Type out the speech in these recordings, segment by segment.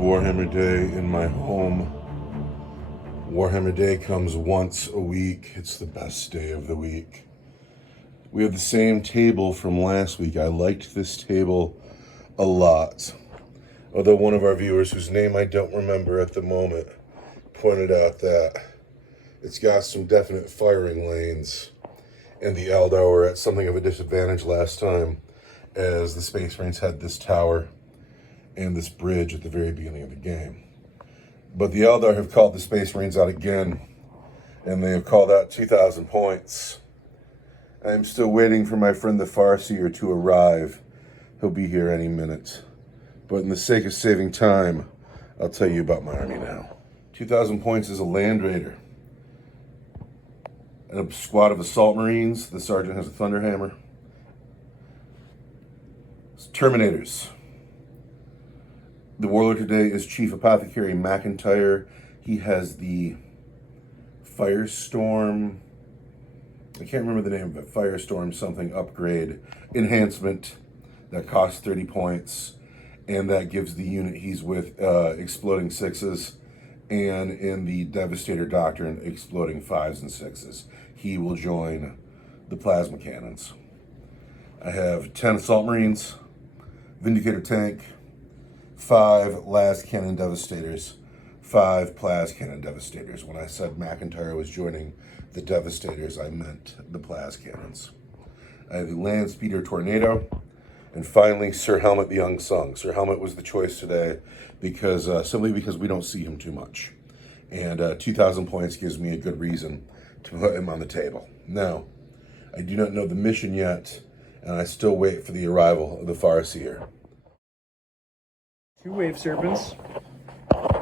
Warhammer Day in my home. Warhammer Day comes once a week. It's the best day of the week. We have the same table from last week. I liked this table a lot. Although one of our viewers, whose name I don't remember at the moment, pointed out that it's got some definite firing lanes, and the Eldar were at something of a disadvantage last time, as the Space Marines had this tower and this bridge at the very beginning of the game. But the Eldar have called the Space Marines out again, and they have called out 2,000 points. I am still waiting for my friend the Farseer to arrive. He'll be here any minute. But in the sake of saving time, I'll tell you about my army now. 2,000 points is a Land Raider. And a squad of Assault Marines. The Sergeant has a Thunderhammer. Terminators. The Warlord today is Chief Apothecary McIntyre. He has the Firestorm, I can't remember the name of it, Firestorm something upgrade enhancement that costs 30 points, and that gives the unit he's with exploding 6s, and in the Devastator Doctrine, exploding 5s and 6s. He will join the plasma cannons. I have 10 Assault Marines, Vindicator Tank, 5 Las Cannon Devastators, 5 Plas Cannon Devastators. When I said McIntyre was joining the Devastators, I meant the Plas Cannons. I have the Land Speeder Tornado, and finally Sir Helmet the Unsung. Sir Helmet was the choice today because simply because we don't see him too much. And 2,000 points gives me a good reason to put him on the table. Now, I do not know the mission yet, and I still wait for the arrival of the Farseer. 2 Wave Serpents,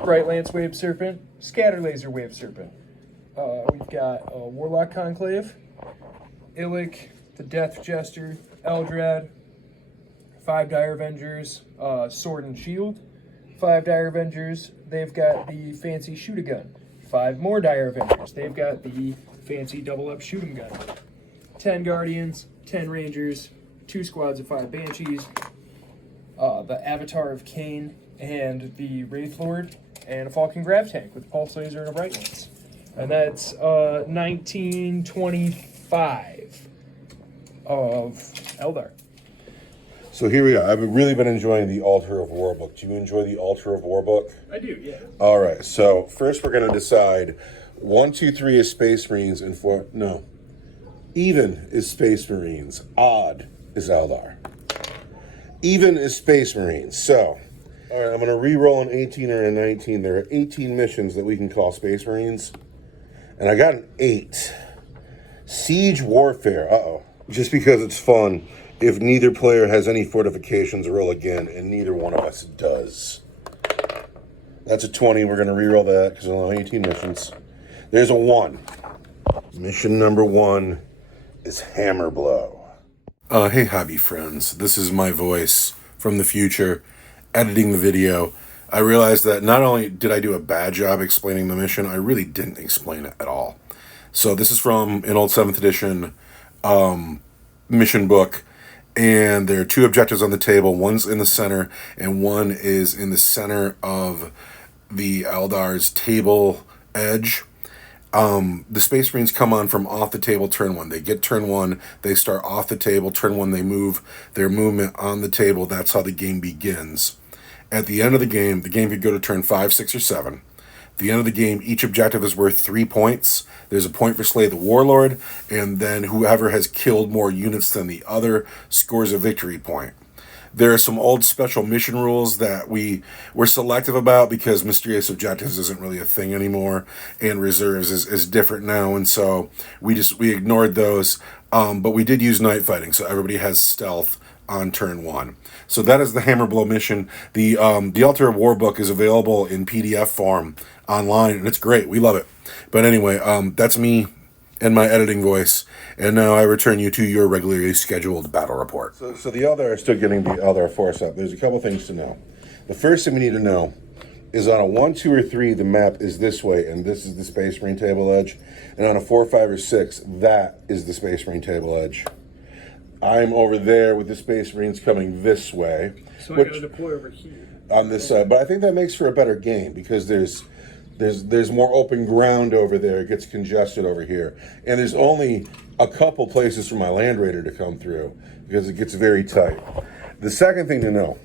Bright Lance Wave Serpent, Scatter Laser Wave Serpent. We've got a Warlock Conclave, Illic, the Death Jester, Eldrad, 5 Dire Avengers, Sword and Shield, 5 Dire Avengers. They've got the fancy Shoot-A-Gun. 5 more Dire Avengers. They've got the fancy double-up Shoot-'em Gun. 10 Guardians, 10 Rangers, 2 squads of 5 Banshees, the Avatar of Cain, and the Wraith Lord, and a Falcon Grav Tank with a Pulse Laser and a Bright Lance. And that's 1925 of Eldar. So here we are. I've really been enjoying the Altar of War book. Do you enjoy the Altar of War book? I do, yeah. All right. So first we're going to decide 1, 2, 3 is Space Marines, and 4, no. Even is Space Marines. Odd is Eldar. Even is Space Marines. So, all right, I'm going to re-roll an 18 or a 19. There are 18 missions that we can call Space Marines. And I got an 8. Siege Warfare. Uh-oh. Just because it's fun. If neither player has any fortifications, roll again, and neither one of us does. That's a 20. We're going to re-roll that because there's only 18 missions. There's a 1. Mission number 1 is Hammer Blow. Hey hobby friends, this is my voice from the future, editing the video. I realized that not only did I do a bad job explaining the mission, I really didn't explain it at all. So this is from an old 7th edition mission book, and there are 2 objectives on the table. One's in the center, and one is in the center of the Eldar's table edge. The Space Marines come on from off the table turn 1. They get turn 1, they start off the table, turn 1 they move their movement on the table. That's how the game begins. At the end of the game could go to turn 5, 6, or 7. At the end of the game, each objective is worth 3 points. There's a point for Slay the Warlord, and then whoever has killed more units than the other scores a victory point. There are some old special mission rules that we were selective about because Mysterious Objectives isn't really a thing anymore, and Reserves is different now, and so we ignored those. But we did use night fighting, so everybody has stealth on turn 1. So that is the Hammer Blow mission. The Altar of War book is available in PDF form online, and it's great. We love it. But anyway, that's me and my editing voice, and now I return you to your regularly scheduled battle report. So the Eldar are still getting the Eldar force up. There's a couple things to know. The first thing we need to know is on a 1, 2, or 3, the map is this way, and this is the Space Marine table edge. And on a 4, 5, or 6, that is the Space Marine table edge. I'm over there with the Space Marines coming this way. So I gotta deploy over here. on this side. But I think that makes for a better game because there's more open ground over there. It gets congested over here, and there's only a couple places for my Land Raider to come through because it gets very tight. The second thing to know,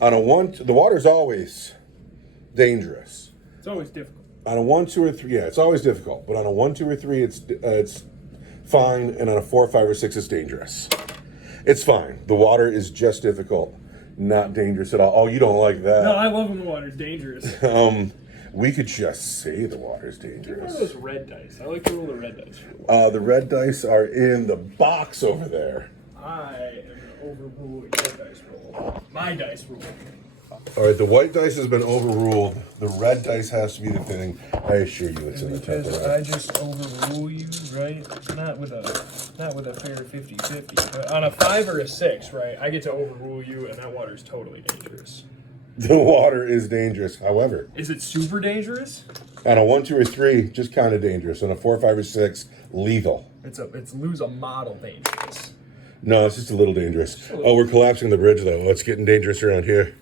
on the water's always dangerous. It's always difficult. On a 1, 2, or 3, yeah, it's always difficult. But on a 1, 2, or 3, it's fine, and on a 4, 5, or 6, it's dangerous. It's fine. The water is just difficult, not dangerous at all. Oh, you don't like that? No, I love when the water's dangerous. We could just say the water's Give me one dangerous. of those red dice. I like to roll the red dice. The red dice are in the box over there. I am going to overrule your dice roll. My dice roll. All right, the white dice has been overruled. The red dice has to be the thing. I assure you, it's in the Because temporary. I just overrule you, right? Not with a fair 50-50, but on a 5 or a 6, right? I get to overrule you, and that water's totally dangerous. The water is dangerous. However, Is it super dangerous? on a 1, 2, or 3, just kind of dangerous. On a 4, 5, or 6, legal. It's lose a model dangerous. No, it's just a little dangerous. Oh, we're collapsing the bridge though. It's getting dangerous around here.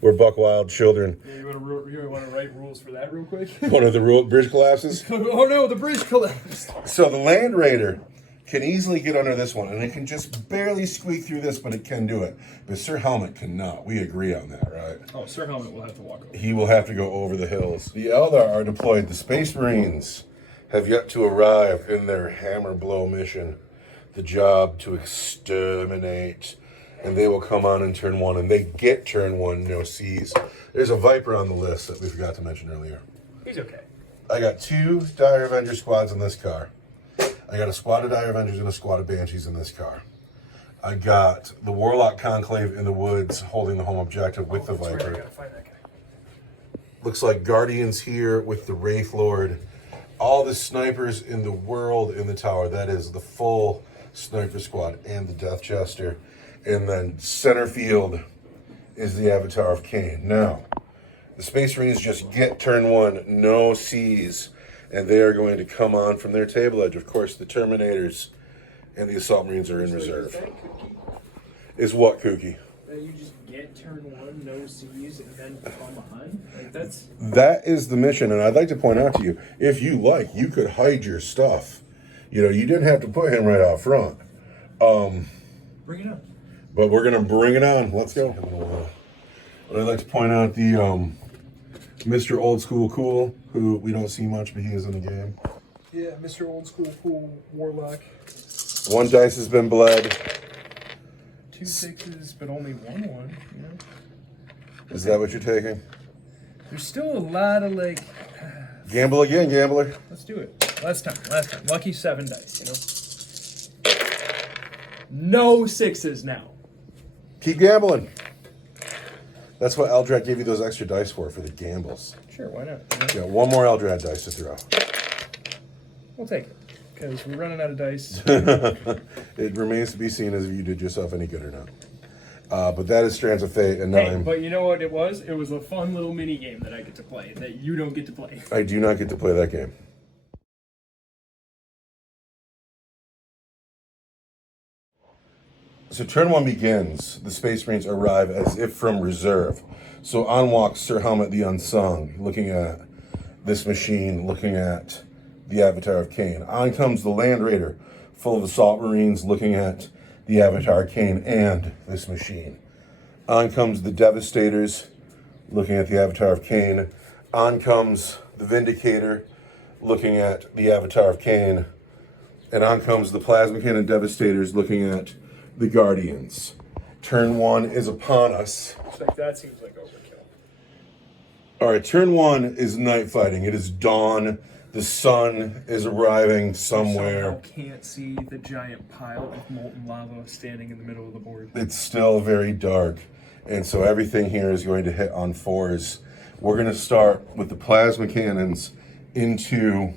We're buck wild children. Yeah, you want to write rules for that real quick? One of the bridge collapses. Oh no, the bridge collapsed. So the Land Raider can easily get under this one, and it can just barely squeak through this, but it can do it. But Sir Helmet cannot. We agree on that, right? Oh, Sir Helmet will have to walk over. He will have to go over the hills. The Eldar are deployed. The Space Marines have yet to arrive in their hammer blow mission. The job to exterminate. And they will come on in turn 1, and they get turn 1, no C's. There's a Viper on the list that we forgot to mention earlier. He's okay. I got 2 Dire Avenger squads in this car. I got a squad of Dire Avengers and a squad of Banshees in this car. I got the Warlock Conclave in the woods holding the home objective with the That's right, Viper. I gotta find that guy. Looks like Guardians here with the Wraith Lord. All the snipers in the world in the tower. That is the full sniper squad and the Death Jester. And then center field is the Avatar of Cain. Now, the Space Marines just get turn 1, no C's. And they are going to come on from their table edge. Of course, the Terminators and the Assault Marines are in reserve. Is what, Kooky? That you just get turn 1, no C's, and then come on? Like, That is the mission, and I'd like to point out to you, if you like, you could hide your stuff. You know, you didn't have to put him right out front. Bring it up. But we're going to bring it on. Let's go. I'd like to point out the Mr. Old School Cool, who we don't see much, but he is in the game. Yeah, Mr. Old School Cool Warlock. 1 dice has been bled. 2 6s, but only 1 1, you know? Is that what you're taking? There's still a lot of, like... Gamble again, gambler. Let's do it. Last time. Lucky 7 dice, you know? No 6s now. Keep gambling. That's what Eldrad gave you those extra dice for the gambles. Sure, why not? You know? Yeah, 1 more Eldrad dice to throw. We'll take it, because we're running out of dice. It remains to be seen as if you did yourself any good or not. But that is Strands of Fate, and Hey, but you know what it was? It was a fun little mini game that I get to play, that you don't get to play. I do not get to play that game. So turn 1 begins. The Space Marines arrive as if from reserve. So on walks Sir Helmet the Unsung, looking at this machine, looking at the Avatar of Cain. On comes the Land Raider, full of Assault Marines, looking at the Avatar of Cain and this machine. On comes the Devastators, looking at the Avatar of Cain. On comes the Vindicator, looking at the Avatar of Cain. And on comes the Plasma Cannon Devastators, looking at the Guardians. Turn 1 is upon us. Like, that seems like overkill. All right, turn 1 is night fighting. It is dawn. The sun is arriving somewhere. You can't see the giant pile of molten lava standing in the middle of the board. It's still very dark, and so everything here is going to hit on 4s. We're going to start with the plasma cannons into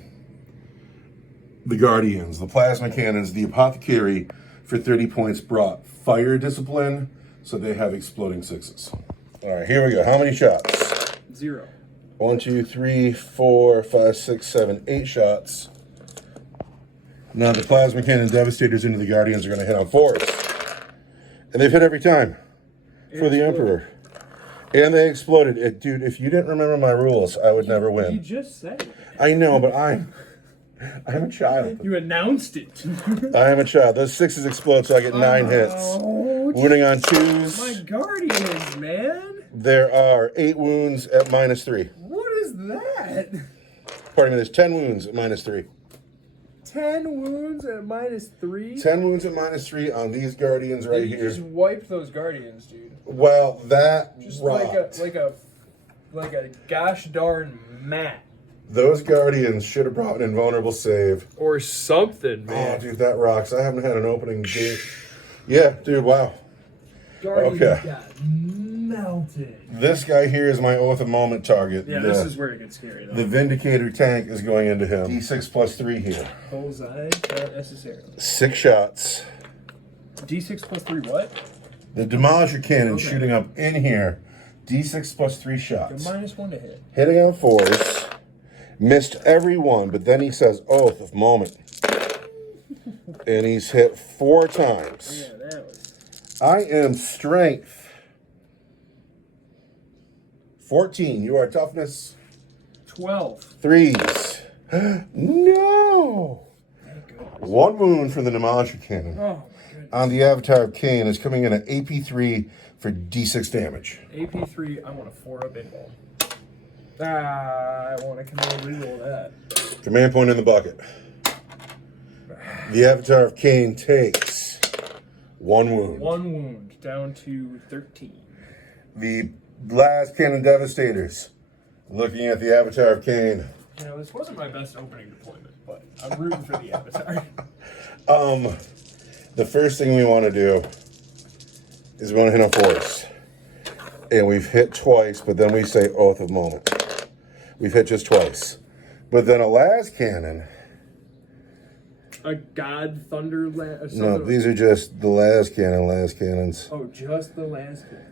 the Guardians. The plasma cannons, the Apothecary for 30 points brought fire discipline, so they have exploding 6s. All right, here we go. How many shots? 0. 1, 2, 3, 4, 5, 6, 7, 8 shots. Now the Plasma Cannon Devastators into the Guardians are going to hit on 4s. And they've hit every time for the Emperor. And they exploded. Dude, if you didn't remember my rules, I would never You win. just said it. I know, but I'm a child. You announced it. I am a child. Those 6s explode, so I get 9 hits. Oh, Wounding on 2s. my guardians, man. There are 8 wounds at -3. What is that? Pardon me, there's 10 wounds at -3. 10 wounds at -3? 10 wounds at -3 on these guardians right You here. just wiped those guardians, dude. Well, that Just rocked. like a gosh darn mat. Those guardians should have brought an invulnerable save. Or something, Oh, man. dude, that rocks. I haven't had an opening game. Yeah, dude, wow. Guardians Okay. got melted. This guy here is my Oath of Moment target. Yeah, this is where it gets scary, though. The Vindicator tank is going into him. D6 plus 3 here. Bullseye, not necessarily. 6 shots. D6 plus 3 what? The Demolisher Cannon Okay. shooting up in here. D6 plus 3 A shots. -1 to hit. Hitting on 4s. Missed every one, but then he says Oath of Moment. And he's hit 4 times. Yeah, that was... I am strength 14. You are toughness 12. 3s. No! Thank goodness. 1 wound from the Demolisher Cannon. Oh, my goodness. On the Avatar of Cain is coming in at AP3 for D6 damage. AP3, I want a 4-up invuln. I want to command reroll that. Command point in the bucket. The Avatar of Cain takes 1 wound. 1 wound, down to 13. The Blast Cannon Devastators. Looking at the Avatar of Cain. You know, this wasn't my best opening deployment, but I'm rooting for the Avatar. The first thing we want to do is we want to hit on 4s. And we've hit twice, but then we say Oath of Moment. We've hit just twice. But then a Las Cannon. A God Thunder... No, these are just the Las Cannons. Oh, just the last one.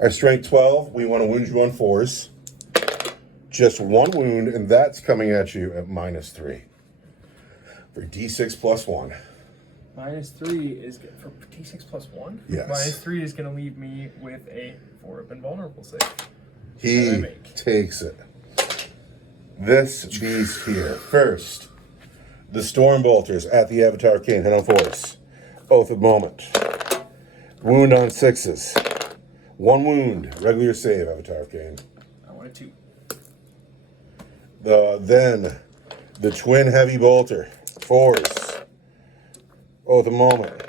Our strength 12, we want to wound you on 4s. Just 1 wound, and that's coming at you at -3. For D6 plus 1. -3 is good for D6 plus 1? Yes. -3 is going to leave me with a 4-up invulnerable save. He What I make? takes it. This beast here. First, the Storm Bolters at the Avatar of Cain. Hit on 4s. Oath of Moment. Wound on 6s. 1 wound. Regular save, Avatar of Cain. I want a 2. Then, the Twin Heavy Bolter. 4s. Oath of Moment.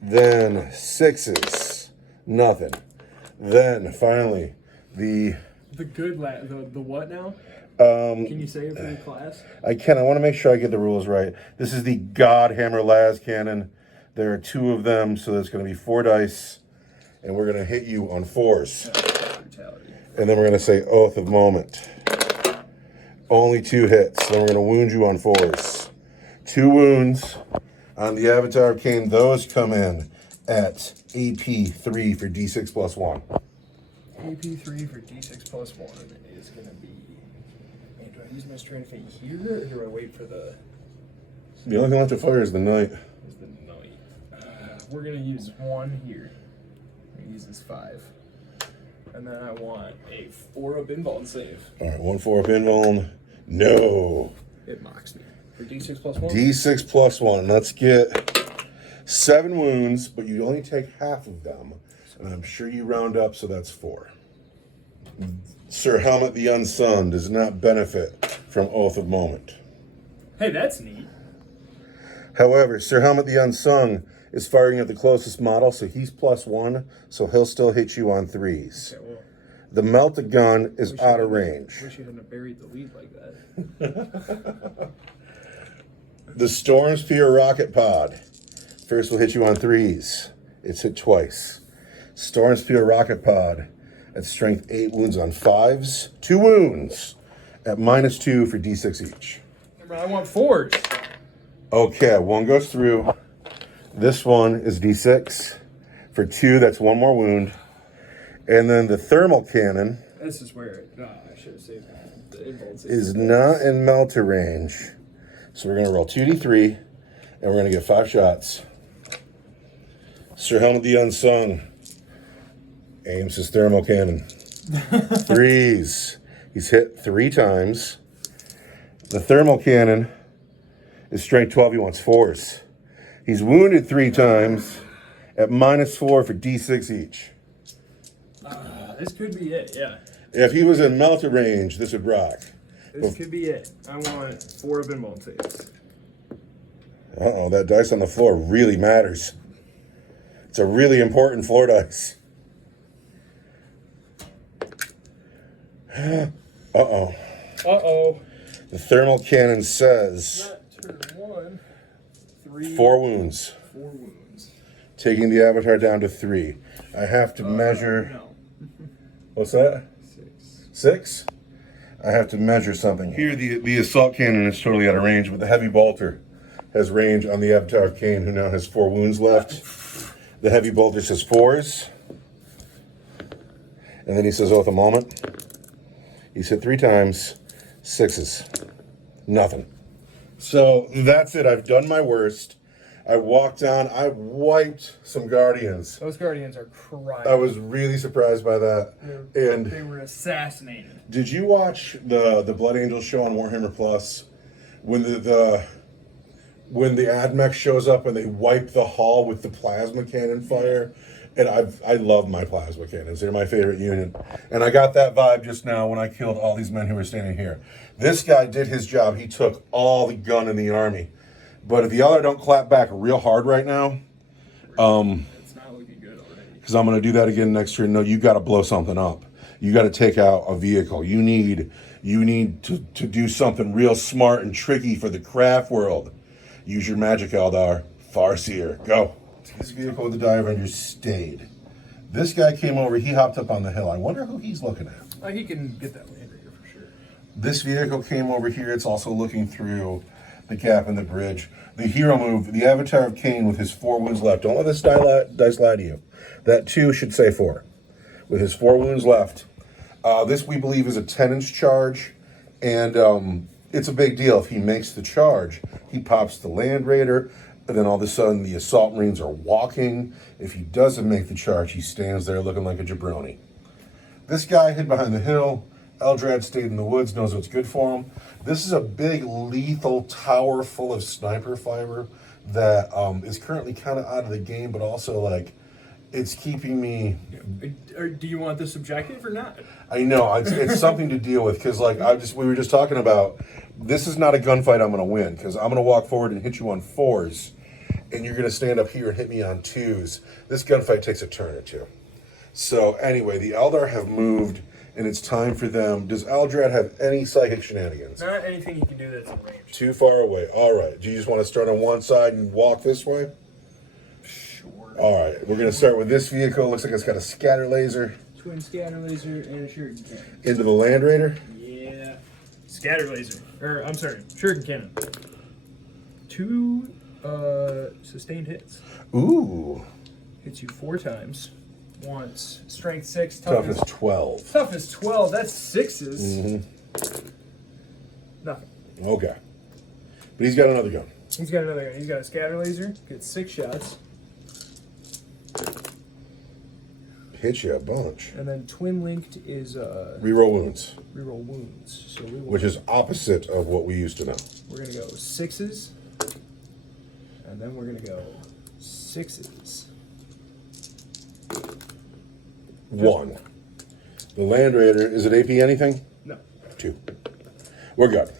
Then, 6s. Nothing. Then, finally, the The what now? Can you say it for your class? I want to make sure I get the rules right. This is the Godhammer Las Cannon. There are 2 of them, so that's going to be 4 dice. And we're going to hit you on 4s. Brutality. And then we're going to say Oath of Moment. Only 2 hits. Then we're going to wound you on 4s. 2 wounds on the Avatar of Cain. Those come in at AP3 for D6 plus 1. AP3 for D6 plus 1 is going to be... Hey, do I use my strength feat here, or do I wait for the... The only thing left to fire is the Knight. Is the Knight? We're going to use 1 here. I'm going to use this 5. And then I want a 4-up invuln save. All right, 1 4 up invuln. No. It mocks me. For D6 plus 1? D6 plus 1. Let's get 7 wounds, but you only take half of them. And I'm sure you round up, so that's 4. Sir Helmet the Unsung does not benefit from Oath of Moment. Hey, that's neat. However, Sir Helmet the Unsung is firing at the closest model, so he's +1, so he'll still hit you on 3s. Okay, well, The Melted Gun is out of range. wish you hadn't have buried the lead like that. The Storm Spear Rocket Pod. First will hit you on 3s. It's hit twice. Storm Spear Rocket Pod at strength 8 wounds on 5s. 2 wounds at -2 for D6 each. Remember, I want 4s. Okay, 1 goes through. This one is D6. For 2, that's 1 more wound. And then the Thermal Cannon This is where I should have saved the invuln save. is not in melter range. So we're going to roll 2d3, and we're going to get 5 shots. Sir Helmet the Unsung Aims his thermal cannon. Threes. He's hit 3 times. The thermal cannon is strength 12. He wants 4s. He's wounded 3 times at -4 for D6 each. This could be it, yeah. If he was in melter range, this would rock. This could be it. I want 4 of inbound saves. Uh-oh, that dice on the floor really matters. It's a really important floor dice. Uh-oh. Uh-oh. The thermal cannon says Not turn 1. 3. 4 wounds. 4 wounds. Taking the avatar down to 3. I have to measure... No. What's that? 6. 6? I have to measure something. Here, the assault cannon is totally out of range, but the heavy bolter has range on the avatar of Cain, who now has 4 wounds left. The heavy bolter says 4s. And then he says, oh, at the moment, he's hit 3 times, 6s. Nothing. So that's it. I've done my worst. I walked on. I wiped some Guardians. Those Guardians are crying. I was really surprised by that. And they were assassinated. did you watch the Blood Angels show on Warhammer Plus when when the AdMech shows up and they wipe the hall with the plasma cannon fire? And I love my plasma cannons. They're my favorite unit. And I got that vibe just now when I killed all these men who were standing here. This guy did his job. He took all the gun in the army. But if the Eldar don't clap back real hard right now, It's not looking good already. because I'm going to do that again next year. No, you got to blow something up. You got to take out a vehicle. You need to do something real smart and tricky for the craft world. Use your magic, Eldar. Farseer. Go. This vehicle with the Die Avengers stayed. This guy came over. He hopped up on the hill. I wonder who he's looking at. He can get that land here for sure. This vehicle came over here. It's also looking through the gap in the bridge. The hero move, the Avatar of Cain with his 4 wounds left. Don't let this dice lie to you. That 2 should say 4. With his 4 wounds left. This, we believe, is a 10-inch charge. And it's a big deal. If he makes the charge, he pops the Land Raider. And then all of a sudden, the Assault Marines are walking. If he doesn't make the charge, he stands there looking like a jabroni. This guy hid behind the hill. Eldrad stayed in the woods, knows what's good for him. This is a big, lethal tower full of sniper fiber that is currently kind of out of the game, but also, like, it's keeping me... Or do you want this objective or not? I know, it's something to deal with, because, like, we were just talking about, this is not a gunfight I'm going to win, because I'm going to walk forward and hit you on 4s, and you're going to stand up here and hit me on 2s. This gunfight takes a turn or 2. So, anyway, the Eldar have moved... and it's time for them. Does Eldrad have any psychic shenanigans? Not anything you can do that's in range. Too far away. All right. Do you just want to start on one side and walk this way? Sure. All right. We're going to start with this vehicle. Looks like it's got a scatter laser. Twin scatter laser and a shuriken cannon. Into the Land Raider. Yeah. Scatter laser. Or, I'm sorry, shuriken cannon. 2 sustained hits. Ooh. Hits you 4 times. Once. Strength 6. Toughness 12. Toughness 12. That's 6s. Mm-hmm. Nothing. Okay. But he's got another gun. He's got another gun. He's got a scatter laser. Gets 6 shots. Hit you a bunch. And then twin linked is Reroll wounds. reroll wounds. So Which is opposite of what we used to know. we're gonna go 6s. And then we're gonna go 6s. 1. The Land Raider, is it AP anything? No. 2. We're good.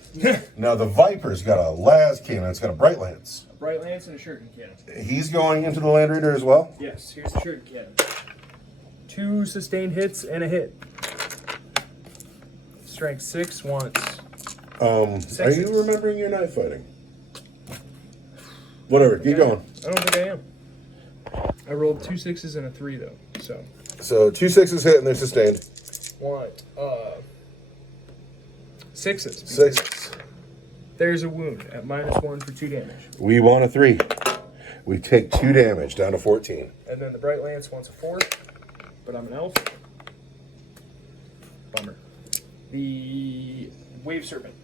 Now the Viper's got a las cannon. It's got a Bright Lance. A bright lance and a shuriken cannon. He's going into the Land Raider as well? Yes, here's the shuriken cannon. 2 sustained hits and a hit. Strength 6 once. Are you remembering your knife fighting? Whatever, keep going. I don't think I am. I rolled 2 6s and a 3 though, so. So 2 6s hit and they're sustained. 6s. 6. There's a wound at -1 for 2 damage. We want a 3. We take 2 damage down to 14. And then the bright lance wants a 4, but I'm an elf. Bummer. The wave serpent.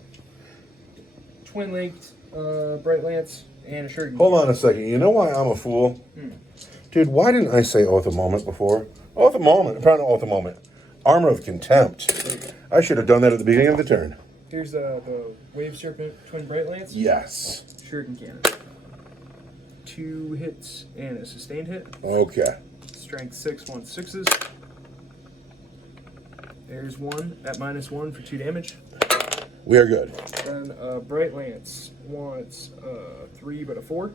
Twin linked, bright lance, and a shuriken. Hold on a second. You know why I'm a fool? Dude, why didn't I say oath a moment before? Oh, at the moment. Probably not at the moment. Armor of Contempt. I should have done that at the beginning of the turn. Here's the Wave Serpent Twin Bright Lance. Yes. Shuriken Cannon. 2 hits and a sustained hit. Okay. Strength 6, 1 6s. There's 1 at -1 for 2 damage. We are good. Then Bright Lance wants 3 but a 4.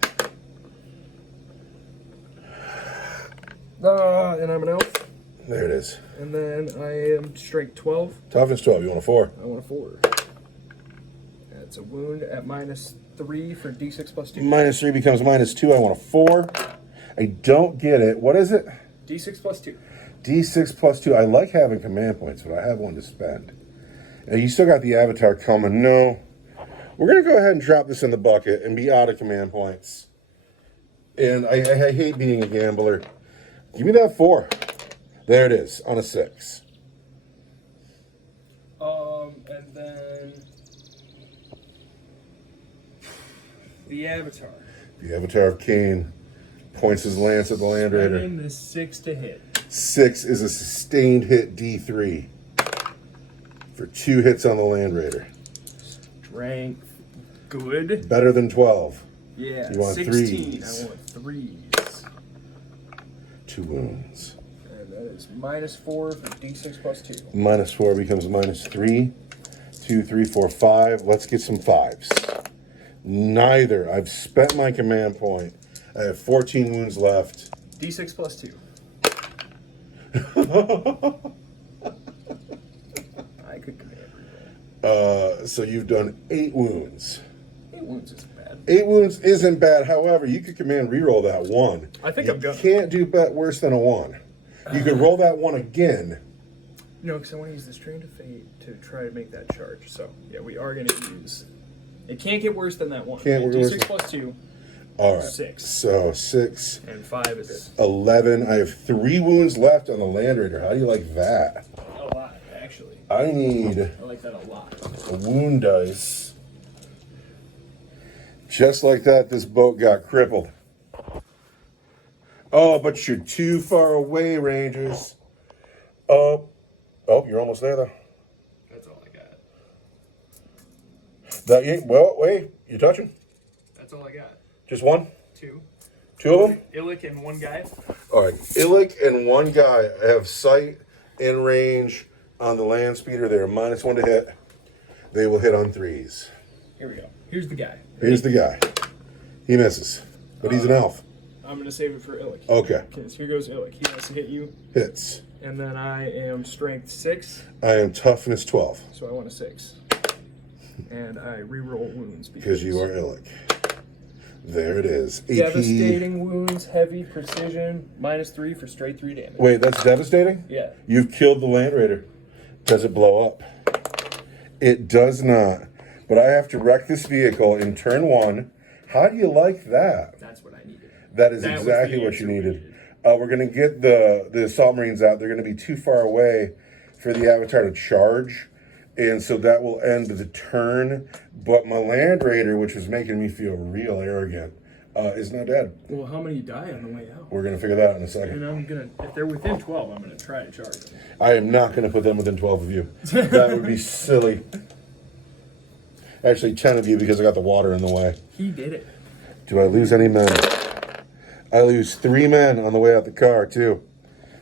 And I'm an elf. There it is. And then I am strength 12. Toughness 12. You want a 4? I want a 4. That's a wound at -3 for D6 plus 2. -3 becomes -2. I want a 4. I don't get it. What is it? D6 plus 2. D6 plus 2. I like having command points, but I have one to spend. And you still got the avatar coming. No. We're going to go ahead and drop this in the bucket and be out of command points. And I hate being a gambler. Give me that 4. There it is, on a 6. And then the Avatar. The Avatar of Cain points his lance at the Land Raider. Spending the 6 to hit. 6 is a sustained hit D3 for 2 hits on the Land Raider. Strength. Good. Better than 12. Yeah. You want 16. threes. I want 3s. 2 wounds. And that is -4 for D6 plus 2. -4 becomes -3. 2, 3, 4, 5. Let's get some 5s. Neither. I've spent my command point. I have 14 wounds left. D6 plus 2. I could command reroll. So you've done 8 wounds. 8 wounds isn't bad. 8 wounds isn't bad. However, you could command reroll that 1. I think you I'm good. can't do worse than a 1. You could roll that 1 again. No, because I want to use the Strain of Fate to try to make that charge. So, yeah, we are going to use... It can't get worse than that 1. Can't get worse D6 plus 2. All right. 6. So 6. And 5 is 11. I have 3 wounds left on the Land Raider. How do you like that? a lot, actually. I need I like that a lot. a wound dice. Just like that, this boat got crippled. Oh, but you're too far away, Rangers. Oh, you're almost there, though. That's all I got. Well, wait, you touching? That's all I got. Just one? 2. 2 of them? Illic and 1 guy. All right, Illic and 1 guy have sight and range on the land speeder. They're -1 to hit. They will hit on 3s. Here we go. Here's the guy. Here's the guy. He misses, but he's an elf. I'm going to save it for Illic. Okay. Okay, so here goes Illic. He has to hit you. Hits. And then I am strength 6, I am toughness 12 so I want a 6. And I reroll wounds. because you are Illic. There it is. AP. Devastating wounds, heavy precision, -3 for straight 3 damage. Wait, that's devastating? Yeah. You've killed the Land Raider. Does it blow up? It does not. But I have to wreck this vehicle in turn 1. How do you like that? That's what I needed. That is That was exactly the what you answer we needed. needed. We're going to get the Assault Marines out. They're going to be too far away for the Avatar to charge. And so that will end the turn. But my Land Raider, which was making me feel real arrogant, is not dead. Well, how many die on the way out? We're going to figure that out in a second. And I'm going to, if they're within 12, I'm going to try to charge them. I am not going to put them within 12 of you. That would be silly. Actually, 10 of you because I got the water in the way. He did it. Do I lose any men? I lose 3 men on the way out the car, too.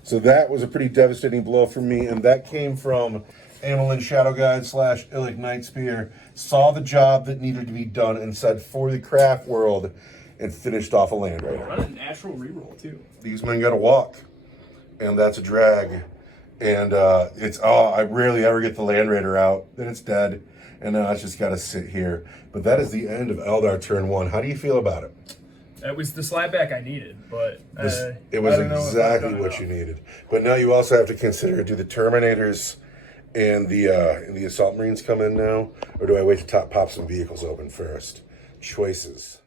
So that was a pretty devastating blow for me, and that came from Amelin Shadow Guide / Illic Night Spear. Saw the job that needed to be done and said, for the craft world, and finished off a Land Raider. Run a natural reroll, too. These men got to walk, and that's a drag. And I rarely ever get the Land Raider out. Then it's dead, and now it's just got to sit here. But that is the end of Eldar turn 1. How do you feel about it? That was the slapback I needed, but It was I don't know if I've exactly done what enough. you needed. But now you also have to consider: do the Terminators and the Assault Marines come in now, or do I wait to pop some vehicles open first? Choices.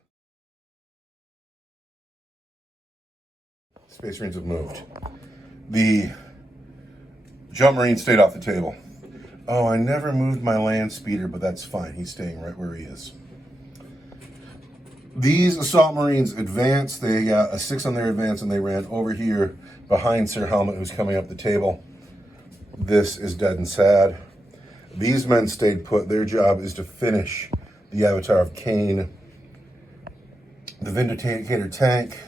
Space Marines have moved. The Jump Marine stayed off the table. Oh, I never moved my land speeder, but that's fine. He's staying right where he is. These Assault Marines advanced. They got a 6 on their advance, and they ran over here behind Sir Helmet, who's coming up the table. This is dead and sad. These men stayed put. Their job is to finish the Avatar of Cain. The Vindicator tank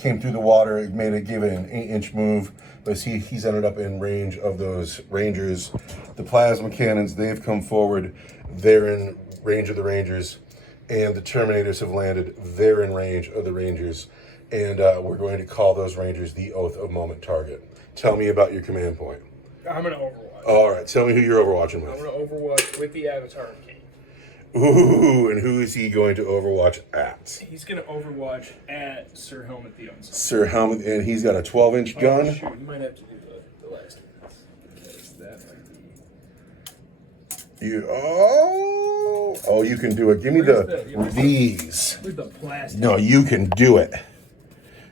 came through the water. It gave it an 8-inch move, but he's ended up in range of those Rangers. The plasma cannons, they've come forward. They're in range of the Rangers. And the Terminators have landed. They're in range of the Rangers. And we're going to call those Rangers the Oath of Moment target. Tell me about your command point. I'm going to overwatch. All right, tell me who you're overwatching with. I'm going to overwatch with the Avatar of Cain. Ooh, and who is he going to overwatch at? He's going to overwatch at Sir Helmet the Unsung. Sir Helmet, and he's got a 12-inch gun. Oh, shoot, you might have to do the last one. Because that might be... You can do it. Give me these. Where's the plastic? No, you can do it.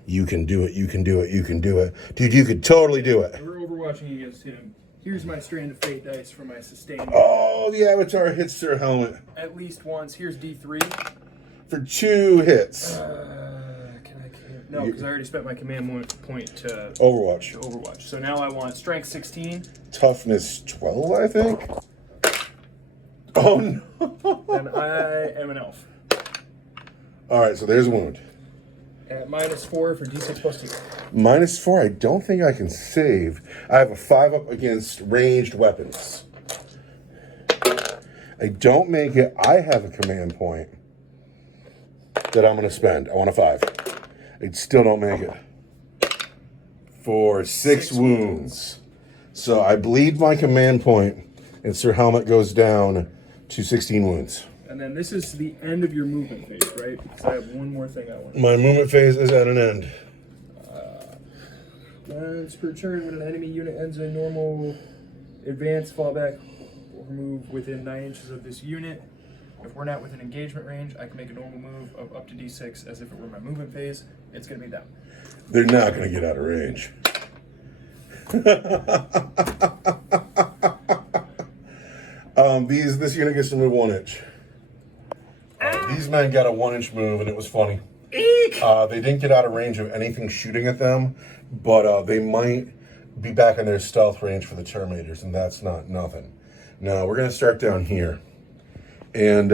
You can do it. You can do it. You can do it. Dude, you could totally do it. We're overwatching against him. Here's my Strand of Fate dice for my sustained. Oh, the Avatar hits Sir Helmet. At least once. Here's D3. For 2 hits. No, because I already spent my command point to Overwatch. Overwatch. So now I want Strength 16. Toughness 12, I think. Oh, no. And I am an elf. All right, so there's a wound. At -4 for D6 plus 2. -4, I don't think I can save. I have a 5 up against ranged weapons. I don't make it. I have a command point that I'm going to spend. I want a 5. I still don't make it. For 6 wounds. So I bleed my command point, and Sir Helmet goes down to 16 wounds. And then this is the end of your movement phase, right? Because I have one more thing I want. My movement phase is at an end. Once per turn, when an enemy unit ends a normal advance, fall back, or move within 9 inches of this unit. If we're not within engagement range, I can make a normal move of up to D6 as if it were my movement phase. It's going to be them. They're not going to get out of range. This unit gets to move 1 inch. These men got a 1-inch move, and it was funny. They didn't get out of range of anything shooting at them, but they might be back in their stealth range for the Terminators, and that's not nothing. Now, we're going to start down here. And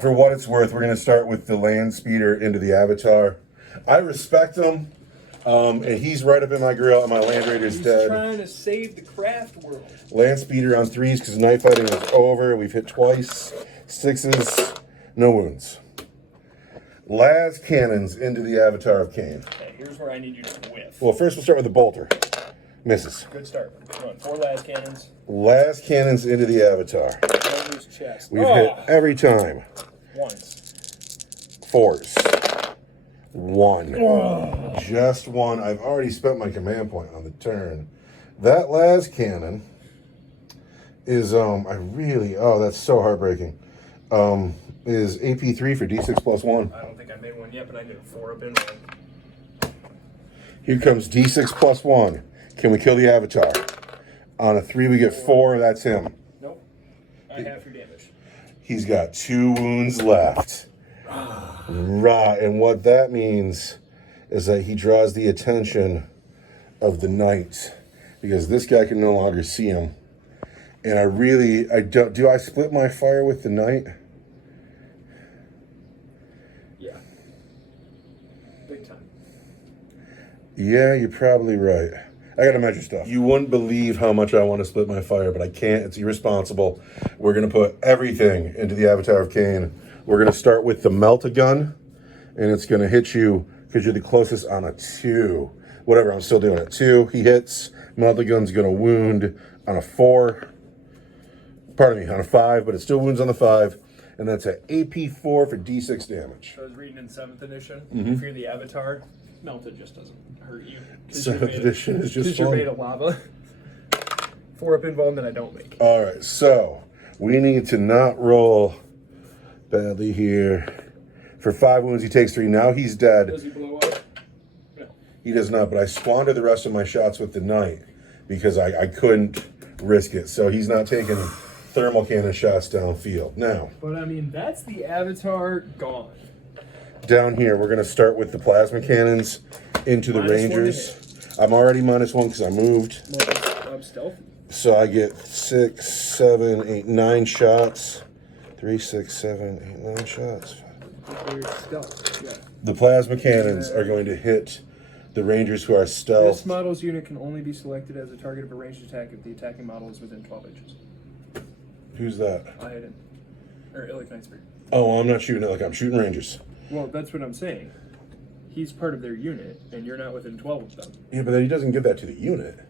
for what it's worth, we're going to start with the land speeder into the Avatar. I respect him, and he's right up in my grill, and my Land Raider's dead. He's trying to save the craft world. Land speeder on 3s because knife fighting is over. We've hit twice. 6s, no wounds. Las cannons into the Avatar of Cain. Okay, here's where I need you to whiff. Well, first we'll start with the bolter. Misses. Good start. Run 4 las cannons. Las cannons into the Avatar. Over chest. We've hit every time. Once. 4s. 1. Just 1. I've already spent my command point on the turn. That las cannon is that's so heartbreaking. Is AP3 for D6 plus 1. I don't think I made one yet, but I did a 4 up in one. Here comes D6 plus 1. Can we kill the Avatar? On a 3, we get 4. That's him. Nope. I have your damage. He's got 2 wounds left. Right, and what that means is that he draws the attention of the knight because this guy can no longer see him. And do I split my fire with the knight? Yeah. Big time. Yeah, you're probably right. I gotta measure stuff. You wouldn't believe how much I want to split my fire, but I can't. It's irresponsible. We're gonna put everything into the Avatar of Cain. We're gonna start with the melt-a-gun, and it's gonna hit you because you're the closest on a 2. Whatever, I'm still doing it. 2, he hits. Melt-a-gun's gonna wound on a 4. Pardon me, on a 5, but it still wounds on the 5. And that's an AP4 for D6 damage. I was reading in 7th edition. If you're the Avatar, melted just doesn't hurt you. 7th edition is just you're fun. made of lava. 4 up involved that I don't make. All right, so we need to not roll badly here. For 5 wounds, he takes 3. Now he's dead. Does he blow up? No. He does not, but I squandered the rest of my shots with the knight because I couldn't risk it. So he's not taking thermal cannon shots downfield. Now, But I mean, that's the Avatar gone. down here, we're going to start with the plasma cannons into the -1 to Rangers. I'm already -1 because I moved. Well, I'm stealthy. So I get 6, 7, 8, 9 shots. 3, 6, 7, 8, 9 shots. You're stealth. Yeah. The plasma cannons are going to hit the Rangers who are stealth. This model's unit can only be selected as a target of a ranged attack if the attacking model is within 12 inches. Who's that? I hit him. Or Illic Knightspear. Oh, well, I'm not shooting it like I'm shooting Rangers. Well, that's what I'm saying. He's part of their unit, and you're not within 12 of them. Yeah, but then he doesn't give that to the unit.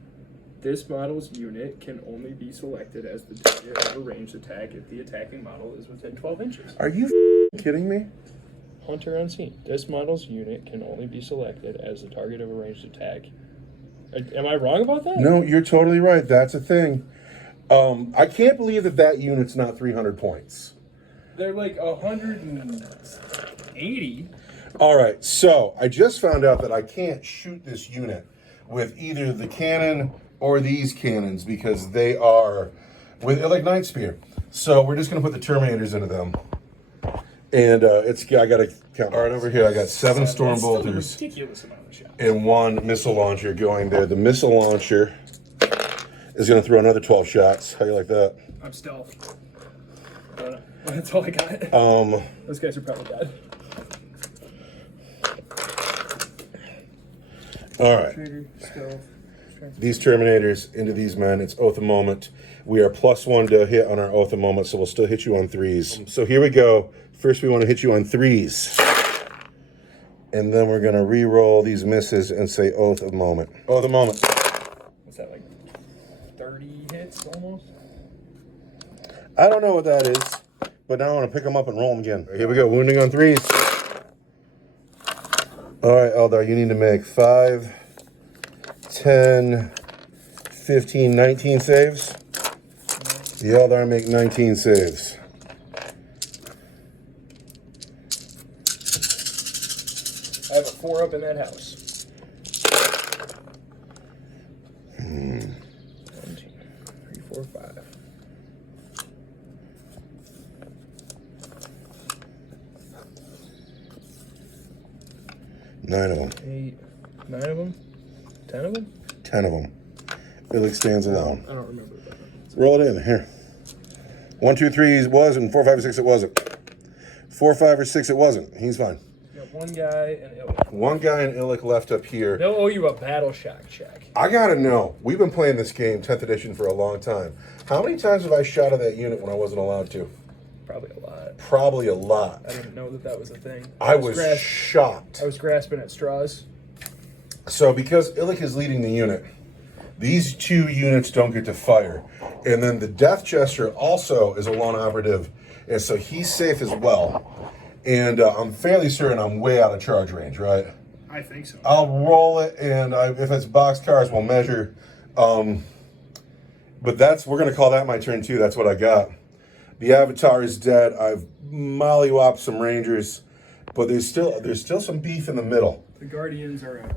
This model's unit can only be selected as the target of a ranged attack if the attacking model is within 12 inches. Are you kidding me? Hunter unseen. This model's unit can only be selected as the target of a ranged attack. Am I wrong about that? No, you're totally right. That's a thing. I can't believe that unit's not 300 points. They're like 180. All right, so I just found out that I can't shoot this unit with either the cannon or these cannons because they are with Illic Knightspear. So we're just going to put the Terminators into them. And I got to count. All right, over here I got 7 Storm Bolters Ridiculous amount of shots. and 1 missile launcher going there. The missile launcher is going to throw another 12 shots. How you like that? I'm stealth. I don't know. That's all I got. Those guys are probably dead. All right. Traitor, stealth. These Terminators into these men. It's Oath of Moment. We are +1 to hit on our Oath of Moment, so we'll still hit you on 3s. So here we go. First, we want to hit you on 3s. And then we're going to re-roll these misses and say Oath of Moment. Oath of Moment. What's that, like 30 hits almost? I don't know what that is, but now I want to pick them up and roll them again. Here we go. Wounding on 3s. All right, Eldar, you need to make 5, 10, 15, 19 saves. The Eldar make 19 saves. I have a 4 up in that house. 1, 2, 3, 4, 5. Nine of them. 8, 9 of them? 10 of them? 10 of them. Illic stands alone. I don't remember that. Roll it in. Here. 1, 2, 3 it was, and 4, 5, 6 it wasn't. 4, 5, or 6 it wasn't. He's fine. You got 1 guy and Illic. 1 guy in Illic left up here. They'll owe you a battle shock check. I gotta know. We've been playing this game, 10th edition, for a long time. How many times have I shot at that unit when I wasn't allowed to? Probably a lot. Probably a lot. I didn't know that was a thing. I was shocked. I was grasping at straws. So because Illic is leading the unit, these 2 units don't get to fire. And then the Death Jester also is a lone operative, and so he's safe as well. And I'm fairly certain I'm way out of charge range, right? I think so. I'll roll it, and if it's boxcars, we'll measure. But we're going to call that my turn, too. That's what I got. The Avatar is dead. I've mollywopped some Rangers, but there's still some beef in the middle. The Guardians are a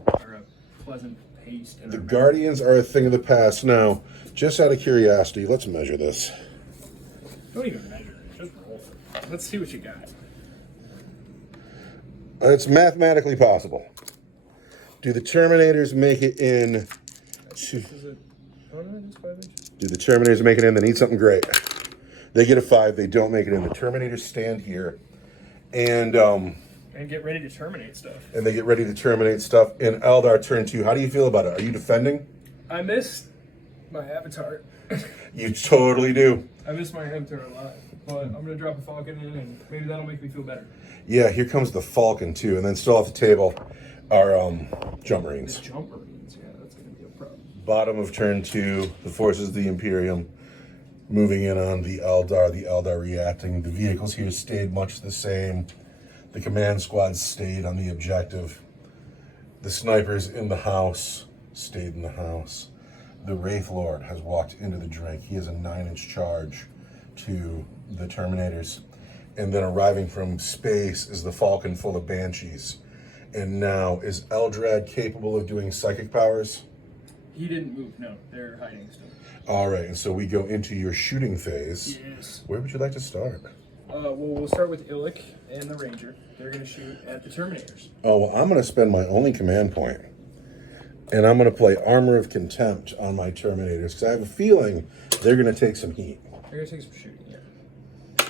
pleasant paste. The Guardians are a thing of the past. Now, just out of curiosity, let's measure this. Don't even measure it. Just roll it. Let's see what you got. It's mathematically possible. Do the Terminators make it in? Is it? Oh no, it's 5 inches. Do the Terminators make it in? They need something great. They get a 5. They don't make it in. The Terminators stand here, and get ready to terminate stuff. And they get ready to terminate stuff. In Eldar turn 2, how do you feel about it? Are you defending? I missed my Avatar. You totally do. I miss my Avatar a lot, but I'm gonna drop a Falcon in, and maybe that'll make me feel better. Yeah, here comes the Falcon too, and then still off the table are Jump Marines. The Jump Marines, yeah, that's gonna be a problem. Bottom of turn 2, the forces of the Imperium moving in on the Eldar reacting. The vehicles here stayed much the same. The command squad stayed on the objective. The snipers in the house stayed in the house. The Wraith Lord has walked into the drink. He has a 9-inch charge to the Terminators. And then arriving from space is the Falcon full of Banshees. And now, is Eldrad capable of doing psychic powers? He didn't move, no. They're hiding still. All right, and so we go into your shooting phase. Yes. Where would you like to start? Well, we'll start with Illic and the Ranger. They're going to shoot at the Terminators. Oh, well, I'm going to spend my only command point, and I'm going to play Armor of Contempt on my Terminators, because I have a feeling they're going to take some heat. They're going to take some shooting, yeah.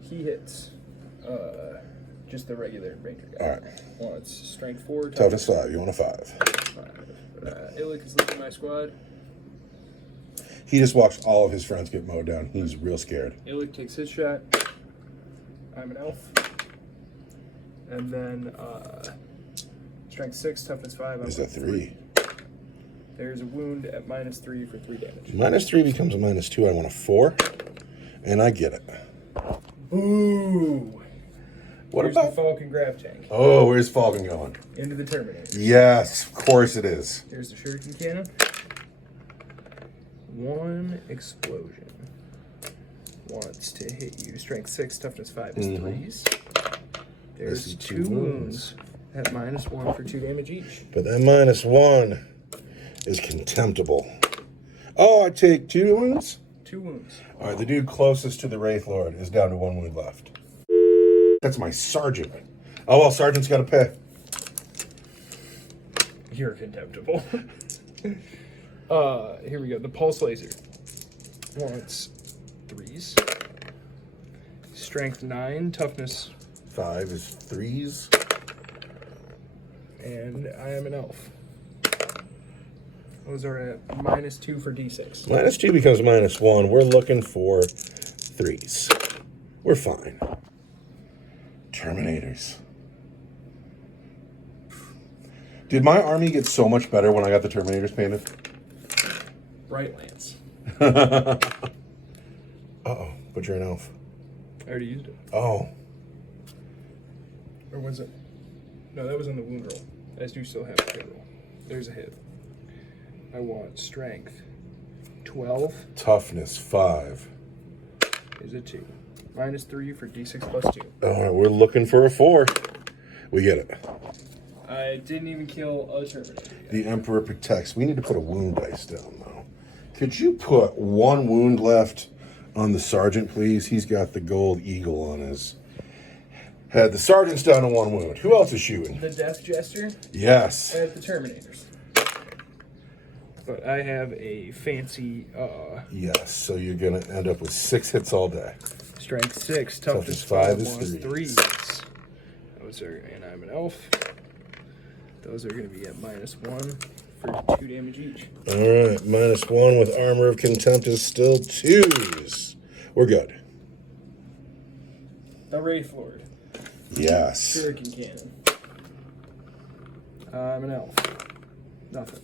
He hits just the regular Ranger guy. All right. Well, it's strength 4. Toughness 5. You want a 5. 5. Illic is leading my squad. He just watched all of his friends get mowed down. He's real scared. Illic takes his shot. I'm an elf. And then strength 6, toughness 5. Is that 3? There's a wound at -3 for 3 damage. -3 becomes a -2. I want a 4, and I get it. Ooh. What Here's about the Falcon Grav Tank? Oh, where's Falcon going? Into the Terminator. Yes, of course it is. Here's the Shuriken Cannon. 1 explosion. Wants to hit you. Strength 6, toughness 5 is 3s. There's 2 wounds at -1 for 2 damage each. But that -1 is contemptible. Oh, I take 2 wounds? 2 wounds. All right, the dude closest to the Wraith Lord is down to 1 wound left. That's my sergeant. Oh, well, sergeant's got to pay. You're contemptible. Here we go. The Pulse Laser. Wants 3s. Strength 9, toughness 5 is 3s. and I am an elf. Those are at -2 for D6. -2 becomes -1. We're looking for 3s. We're fine. Terminators. Did my army get so much better when I got the Terminators painted? Right lance. Uh-oh, but you're an elf. I already used it. Oh. Or was it? No, that was in the wound roll. I do still have a hit roll. There's a hit. I want strength 12 Toughness 5. is a 2. -3 for D6 +2. All right, we're looking for a 4. We get it. I didn't even kill a Terminator yet. The Emperor protects. We need to put a wound dice down, though. Could you put 1 wound left on the sergeant, please? He's got the gold eagle on his head. The sergeant's down to 1 wound. Who else is shooting? The Death Jester Yes. at the Terminators. But I have a fancy Yes, so you're going to end up with 6 hits all day. strength 6, toughness 5 is 3s. Those are, and I'm an elf. Those are going to be at -1 for 2 damage each. All right, -1 with Armor of Contempt is still 2s. We're good. The Wraith Lord. Yes. Shuriken Cannon. I'm an elf. Nothing.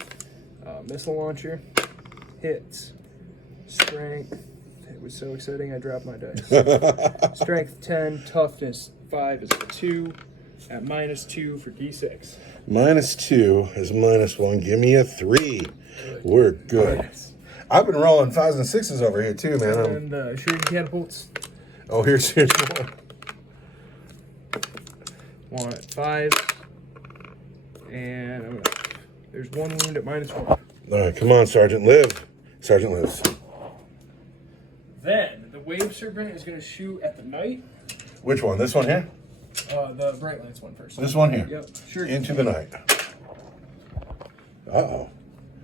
Missile launcher. Hits. Strength. It was so exciting I dropped my dice. Strength 10. Toughness 5 is a 2. At -2 for D6. -2 is -1. Give me a 3. Good. We're good. Yes. I've been rolling 5s and 6s over here too, man. And Shuriken Catapults. Oh, here's more. Want 5. And I'm gonna, there's 1 wound at -1. All right, come on, Sergeant, live. Sergeant lives. Then the Wave Serpent is going to shoot at the Knight. Which one? This one here? The Bright Lance one first. This one here? Yep. Sure. Into the night. Uh-oh.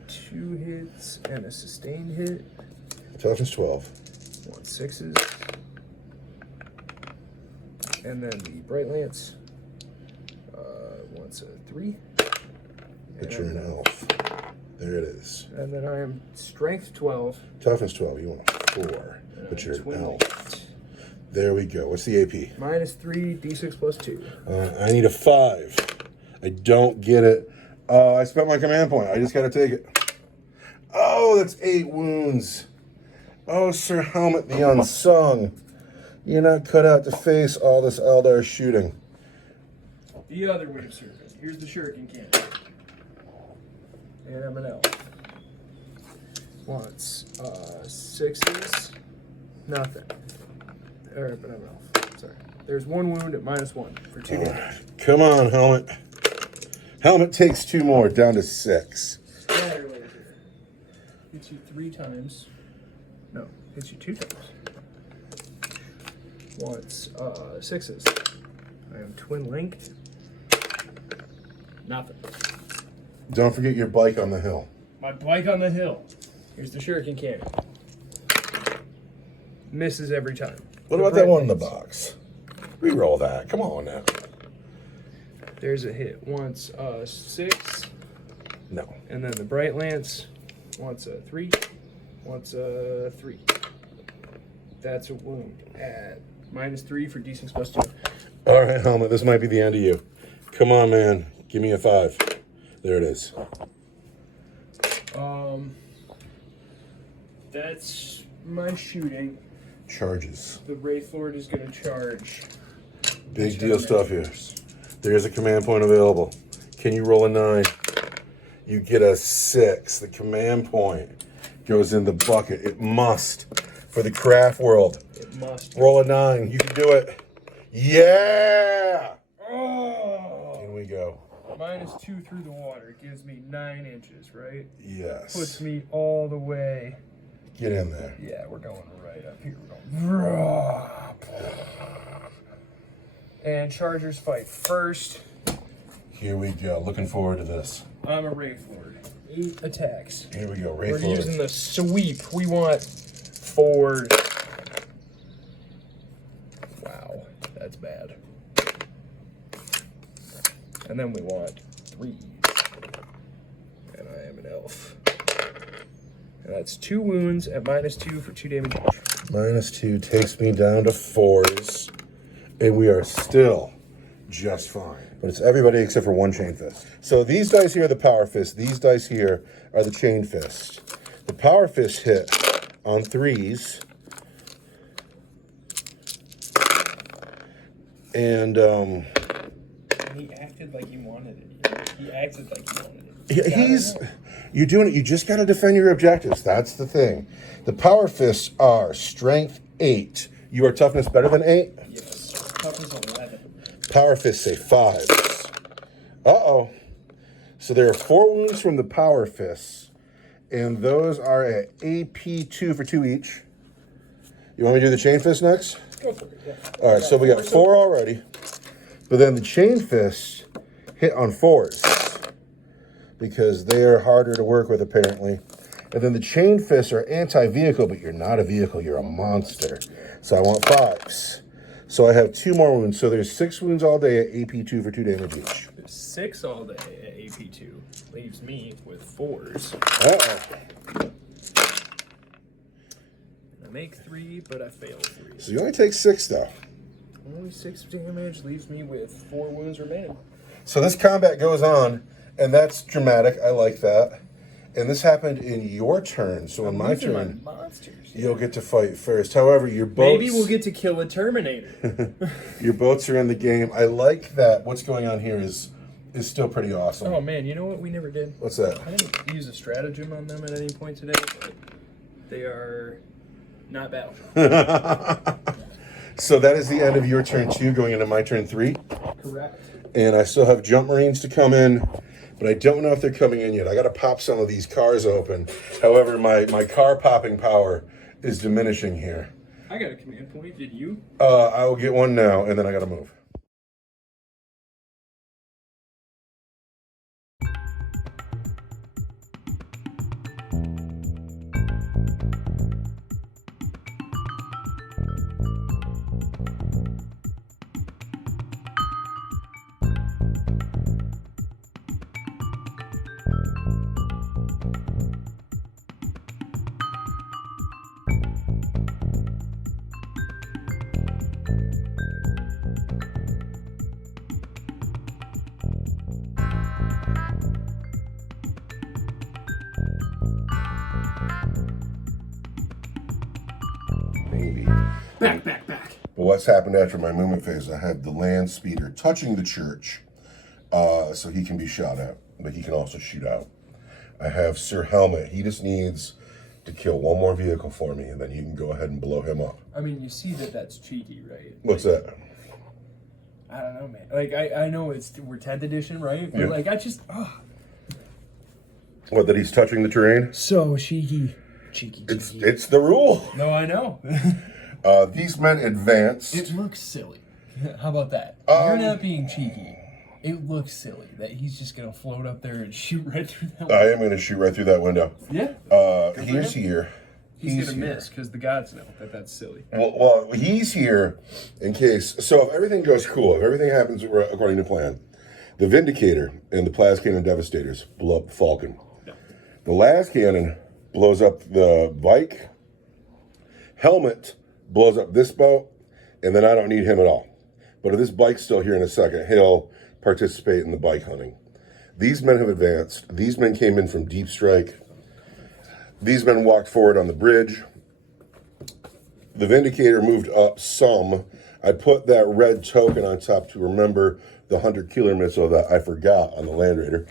2 hits and a sustained hit. Toughness 12. Want 6s. And then the Bright Lance wants a 3. But you're an elf. There it is. And then I am Strength 12. Toughness 12. You want a 4. But you're an Twin elf. Lance. There we go. What's the AP? -3, D6 +2. I need a 5. I don't get it. I spent my command point. I just got to take it. Oh, that's 8 wounds. Oh, Sir Helmet the Unsung. You're not cut out to face all this Eldar shooting. The other Wave Serpent. Here's the Shuriken Cannon. And I'm an elf. Wants 6s. Nothing. Alright, but I'm an elf. Sorry. There's 1 wound at -1 for 2 damage. Come on, Helmet. Helmet takes 2 more, down to 6. Scatter hits you 3 times. No, hits you 2 times. Once, 6s. I am twin linked. Nothing. Don't forget your bike on the hill. My bike on the hill. Here's the shuriken cannon. Misses every time. What about that one in the box? Reroll that. Come on now. There's a hit. Once 6. No. And then the bright lance. Once a 3. Once a 3. That's a wound at -3 for D6 +2. All right, Helmet. This might be the end of you. Come on, man. Give me a 5. There it is. That's my shooting. Charges. The Wraith Lord is going to charge. Big deal stuff here. There's a command point available. Can you roll a 9? You get a 6. The command point goes in the bucket. It must. For the craft world. It must. Roll a 9. You can do it. Yeah! Oh! In we go. -2 through the water gives me 9 inches, right? Yes. Puts me all the way. Get in there. Yeah, we're going right up here. We're going. And Chargers fight first. Here we go. Looking forward to this. I'm a Wraith Lord. 8 attacks. Here we go. We're Wraith Lord. using the sweep. We want 4. Wow, that's bad. And then we want 3. And I am an elf. And that's 2 wounds at -2 for 2 damage each. -2 takes me down to 4s. And we are still just fine. But it's everybody except for one chain fist. So these dice here are the power fist. These dice here are the chain fist. The power fist hit on 3s. And He acted like he wanted it. He acted like he wanted it. you're doing it. You just got to defend your objectives. That's the thing. The power fists are strength 8. You are toughness better than 8? Yes. Toughness 11. Power fists say 5s. Uh-oh. So there are 4 wounds from the power fists, and those are at AP 2 for 2 each. You want me to do the chain fist next? Go for it, yeah. All right, so we got 4 already. But then the chain fists hit on 4s because they are harder to work with, apparently. And then the chain fists are anti-vehicle, but you're not a vehicle, you're a monster. So I want 5s. So I have 2 more wounds. So there's 6 wounds all day at AP 2 for 2 damage each. There's 6 all day at AP 2. Leaves me with 4s. Uh-oh. I make 3, but I fail 3. So you only take 6, though. Only 6 damage leaves me with 4 wounds remaining. So this combat goes on, and that's dramatic. I like that. And this happened in your turn. So in my turn, Monsters. you'll get to fight first. However, your boats... Maybe we'll get to kill a Terminator. Your boats are in the game. I like that. What's going on here is still pretty awesome. Oh man, you know what we never did? What's that? I didn't use a stratagem on them at any point today, but they are not battle. So that is the end of your turn 2, going into my turn 3. Correct. And I still have jump marines to come in, but I don't know if they're coming in yet. I got to pop some of these cars open. However, my car popping power is diminishing here. I got a command point. Did you? I will get one now, and then I got to move. Maybe. Back. But what's happened after my movement phase, I had the land speeder touching the church, so he can be shot at, but he can also shoot out. I have Sir Helmet. He just needs to kill one more vehicle for me, and then you can go ahead and blow him up. I mean, you see that that's cheeky, right? What's that? I don't know, man. Like, I know we're 10th edition, right? But Yeah. like, What, that he's touching the terrain? So cheeky. It's the rule. No, I know. These men advance. It looks silly. How about that? You're not being cheeky. It looks silly that he's just gonna float up there and shoot right through that window. I am gonna shoot right through that window. Yeah. He's here. He's gonna miss because the gods know that that's silly. Well, he's here in case. So if everything goes cool, if everything happens according to plan, the Vindicator and the Plas Cannon Devastators blow up the Falcon. No. The last cannon blows up the bike. Helmet blows up this boat, and then I don't need him at all. But if this bike's still here in a second, he'll participate in the bike hunting. These men have advanced. These men came in from deep strike. These men walked forward on the bridge. The Vindicator moved up some. I put that red token on top to remember the 100 killer missile that I forgot on the Land Raider.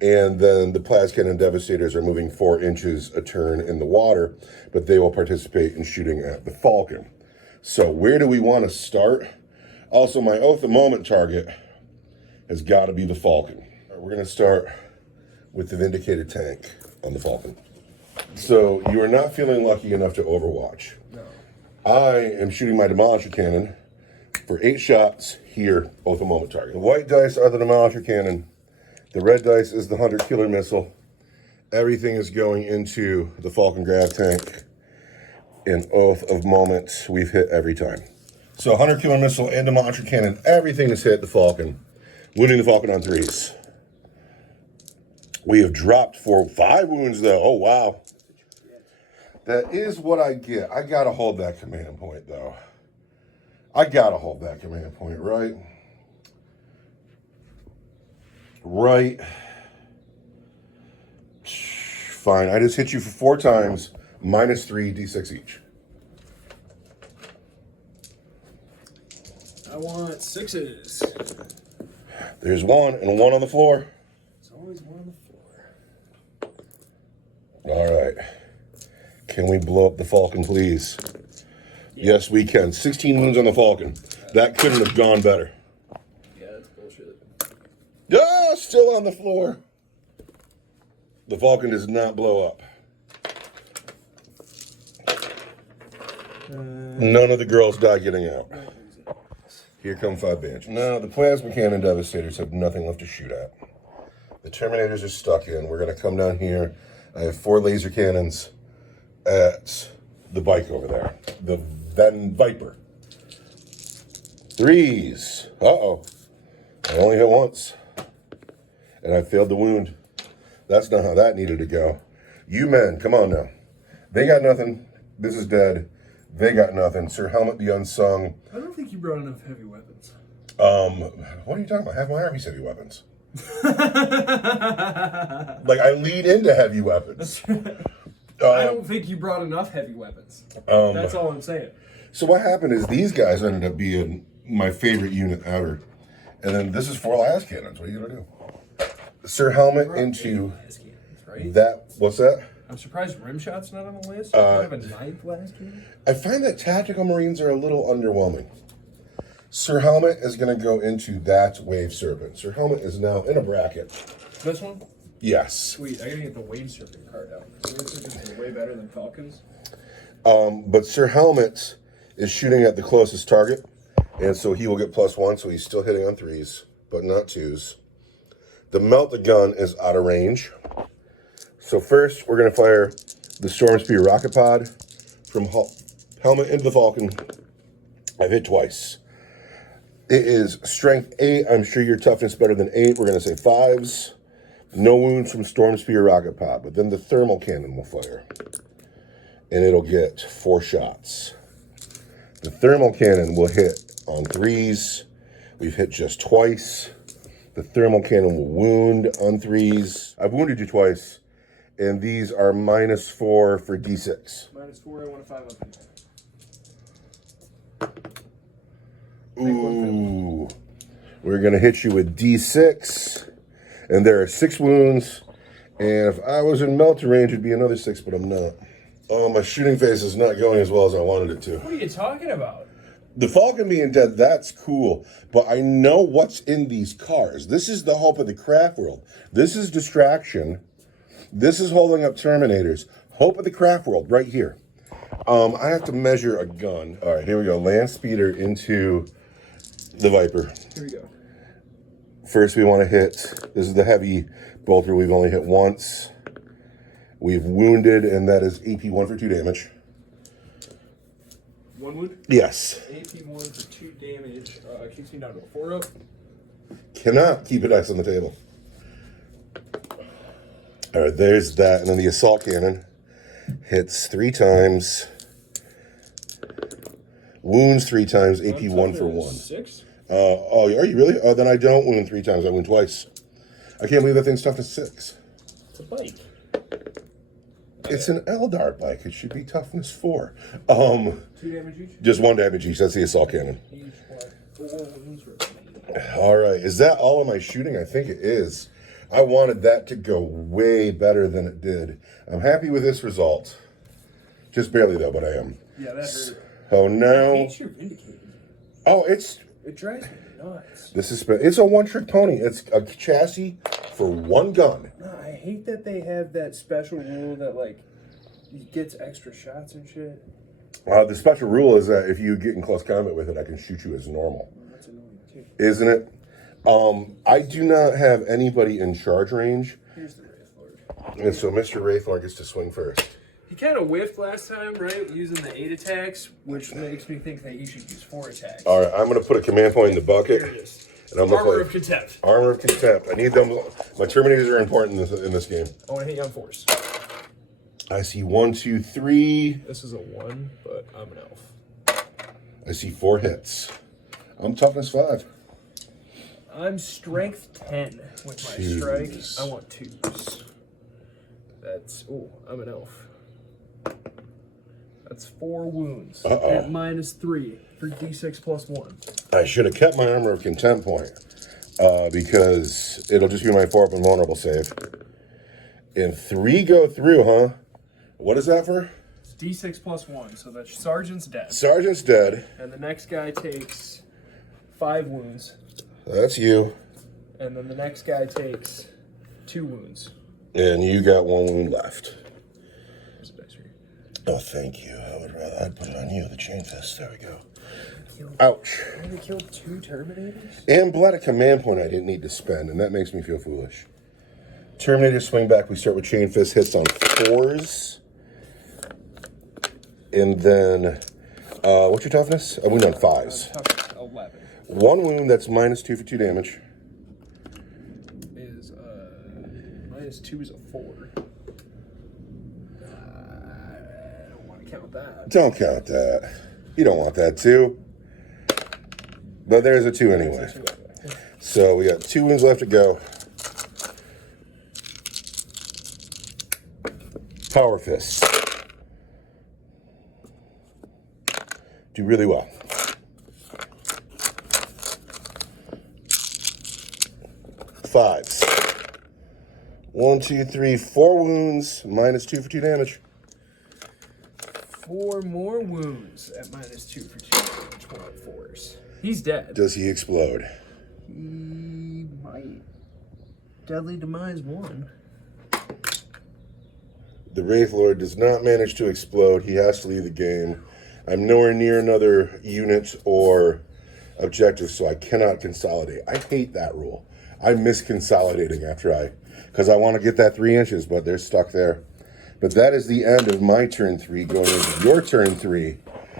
And then the Plas Cannon Devastators are moving 4 inches a turn in the water, but they will participate in shooting at the Falcon. So where do we want to start? Also, my oath the moment target has got to be the Falcon. We're going to start with the Vindicator tank on the Falcon. So you are not feeling lucky enough to overwatch. No. I am shooting my Demolisher Cannon for 8 shots here, oath the moment target. The white dice are the Demolisher Cannon. The red dice is the 100 killer missile. Everything is going into the Falcon Grav tank. In oath of moment, we've hit every time. So 100 killer missile and Demolisher Cannon, everything has hit the Falcon, wounding the Falcon on 3s. We have dropped 5 wounds though. Oh wow. That is what I get. I gotta hold that command point though. I gotta hold that command point, right? Right. Fine, I just hit you for 4 times, -3 d6 each. I want 6s. There's 1 and 1 on the floor. There's always 1 on the floor. All right. Can we blow up the Falcon, please? Yeah. Yes, we can. 16 wounds on the Falcon. That couldn't have gone better. Yeah, that's bullshit. Ah, still on the floor. The Falcon does not blow up. None of the girls die getting out. Here come 5 Banshees. No, the Plasma Cannon Devastators have nothing left to shoot at. The Terminators are stuck in. We're going to come down here. I have 4 laser cannons at the bike over there. The Ven Viper. 3s. Uh-oh. I only hit once. And I failed the wound. That's not how that needed to go. You men, come on now. They got nothing. This is dead. They got nothing. Sir Helmet the Unsung. I don't think you brought enough heavy weapons. What are you talking about? Half my army's heavy weapons. Like, I lead into heavy weapons. I don't think you brought enough heavy weapons. That's all I'm saying. So what happened is these guys ended up being my favorite unit ever. And then this is 4 las cannons. What are you going to do? Sir Helmet into right? that. What's that? I'm surprised Rimshot's not on the list. You have a 9th las cannon? I find that Tactical Marines are a little underwhelming. Sir Helmet is going to go into that Wave Serpent. Sir Helmet is now in a bracket. This one? Yes. Sweet. I gotta get the Wave Serpent card out. Wave Serpents are way better than Falcons. But Sir Helmet is shooting at the closest target, and so he will get +1, so he's still hitting on 3s, but not 2s. The Melt the Gun is out of range. So first, we're going to fire the Storm Spear Rocket Pod from Helmet into the Falcon. I've hit twice. It is strength 8. I'm sure your toughness better than 8. We're going to say 5s. No wounds from Storm Spear Rocket Pod, but then the Thermal Cannon will fire. And it'll get 4 shots. The Thermal Cannon will hit on 3s. We've hit just twice. The Thermal Cannon will wound on 3s. I've wounded you twice. And these are -4 for D6. -4, I want a 5 up in there. Ooh. We're going to hit you with D6. And there are 6 wounds. And if I was in melt range, it'd be another 6, but I'm not. Oh, my shooting phase is not going as well as I wanted it to. What are you talking about? The Falcon being dead, that's cool. But I know what's in these cars. This is the hope of the craft world. This is distraction. This is holding up Terminators. Hope of the craft world, right here. I have to measure a gun. All right, here we go. Land speeder into the Viper. Here we go. First, we want to hit. This is the heavy bolter. We've only hit once. We've wounded, and that is AP 1 for 2 damage. 1 wound? Yes. AP 1 for 2 damage. Keeps me down to a 4 up. Cannot keep an X on the table. All right, there's that. And then the assault cannon hits 3 times. Wounds 3 times. AP 1 for 1. 6? Oh, are you really? Oh, then I don't wound 3 times. I wound twice. I can't believe that thing's toughness 6. It's a bike. It's an Eldar bike. It should be toughness 4. 2 damage each? Just 1 damage each. That's the assault cannon. Each one. 4 wounds for All right. Is that all of my shooting? I think it is. I wanted that to go way better than it did. I'm happy with this result. Just barely, though, but I am. Yeah, that hurt. Oh, no. I hate your Vindicator. Oh, it drives me nuts. It's a one-trick pony. It's a chassis for 1 gun. No, I hate that they have that special rule that, like, gets extra shots and shit. The special rule is that if you get in close combat with it, I can shoot you as normal. That's annoying, too. Isn't it? I do not have anybody in charge range. Here's the Wraithlord. And so Mr. Wraithlord gets to swing first. He kind of whiffed last time, right? Using the 8 attacks, which makes me think that he should use 4 attacks. All right, I'm going to put a command point in the bucket. Here it is. And I'm going to Armor play of Contempt. Armor of Contempt. I need them. My Terminators are important in this game. I want to hit you on force. I see 1, 2, 3. This is a 1, but I'm an elf. I see 4 hits. I'm toughness 5. I'm strength 10 with my strike. I want 2s. That's, I'm an elf. That's 4 wounds. At -3 for D6 plus 1. I should have kept my Armor of Contempt point because it'll just be my 4 up and vulnerable save. And 3 go through, huh? What is that for? It's D6 plus 1, so the sergeant's dead. Sergeant's dead. And the next guy takes 5 wounds. That's you. And then the next guy takes 2 wounds. And you got 1 wound left. There's a dice for you. Oh, thank you. I'd put it on you, the chain fist. There we go. Ouch. I only killed 2 Terminators? And bled a command point I didn't need to spend, and that makes me feel foolish. Terminator swing back. We start with chain fist hits on 4s. And then, what's your toughness? I wound on 5s. Toughness 11. 1 wound, that's -2 for 2 damage. Is, -2 is a 4. I don't want to count that. Don't count that. You don't want that too. But there's a 2 anyway. So we got 2 wounds left to go. Power fists. Do really well. Fives. 1, 2, 3, 4 wounds, -2 for 2 damage. 4 more wounds at -2 for 2 damage. 1 on 4s. He's dead. Does he explode? He might. Deadly Demise 1. The Wraithlord does not manage to explode. He has to leave the game. I'm nowhere near another unit or objective, so I cannot consolidate. I hate that rule. I miss consolidating because I want to get that 3 inches, but they're stuck there. But that is the end of my turn 3, going into your turn 3,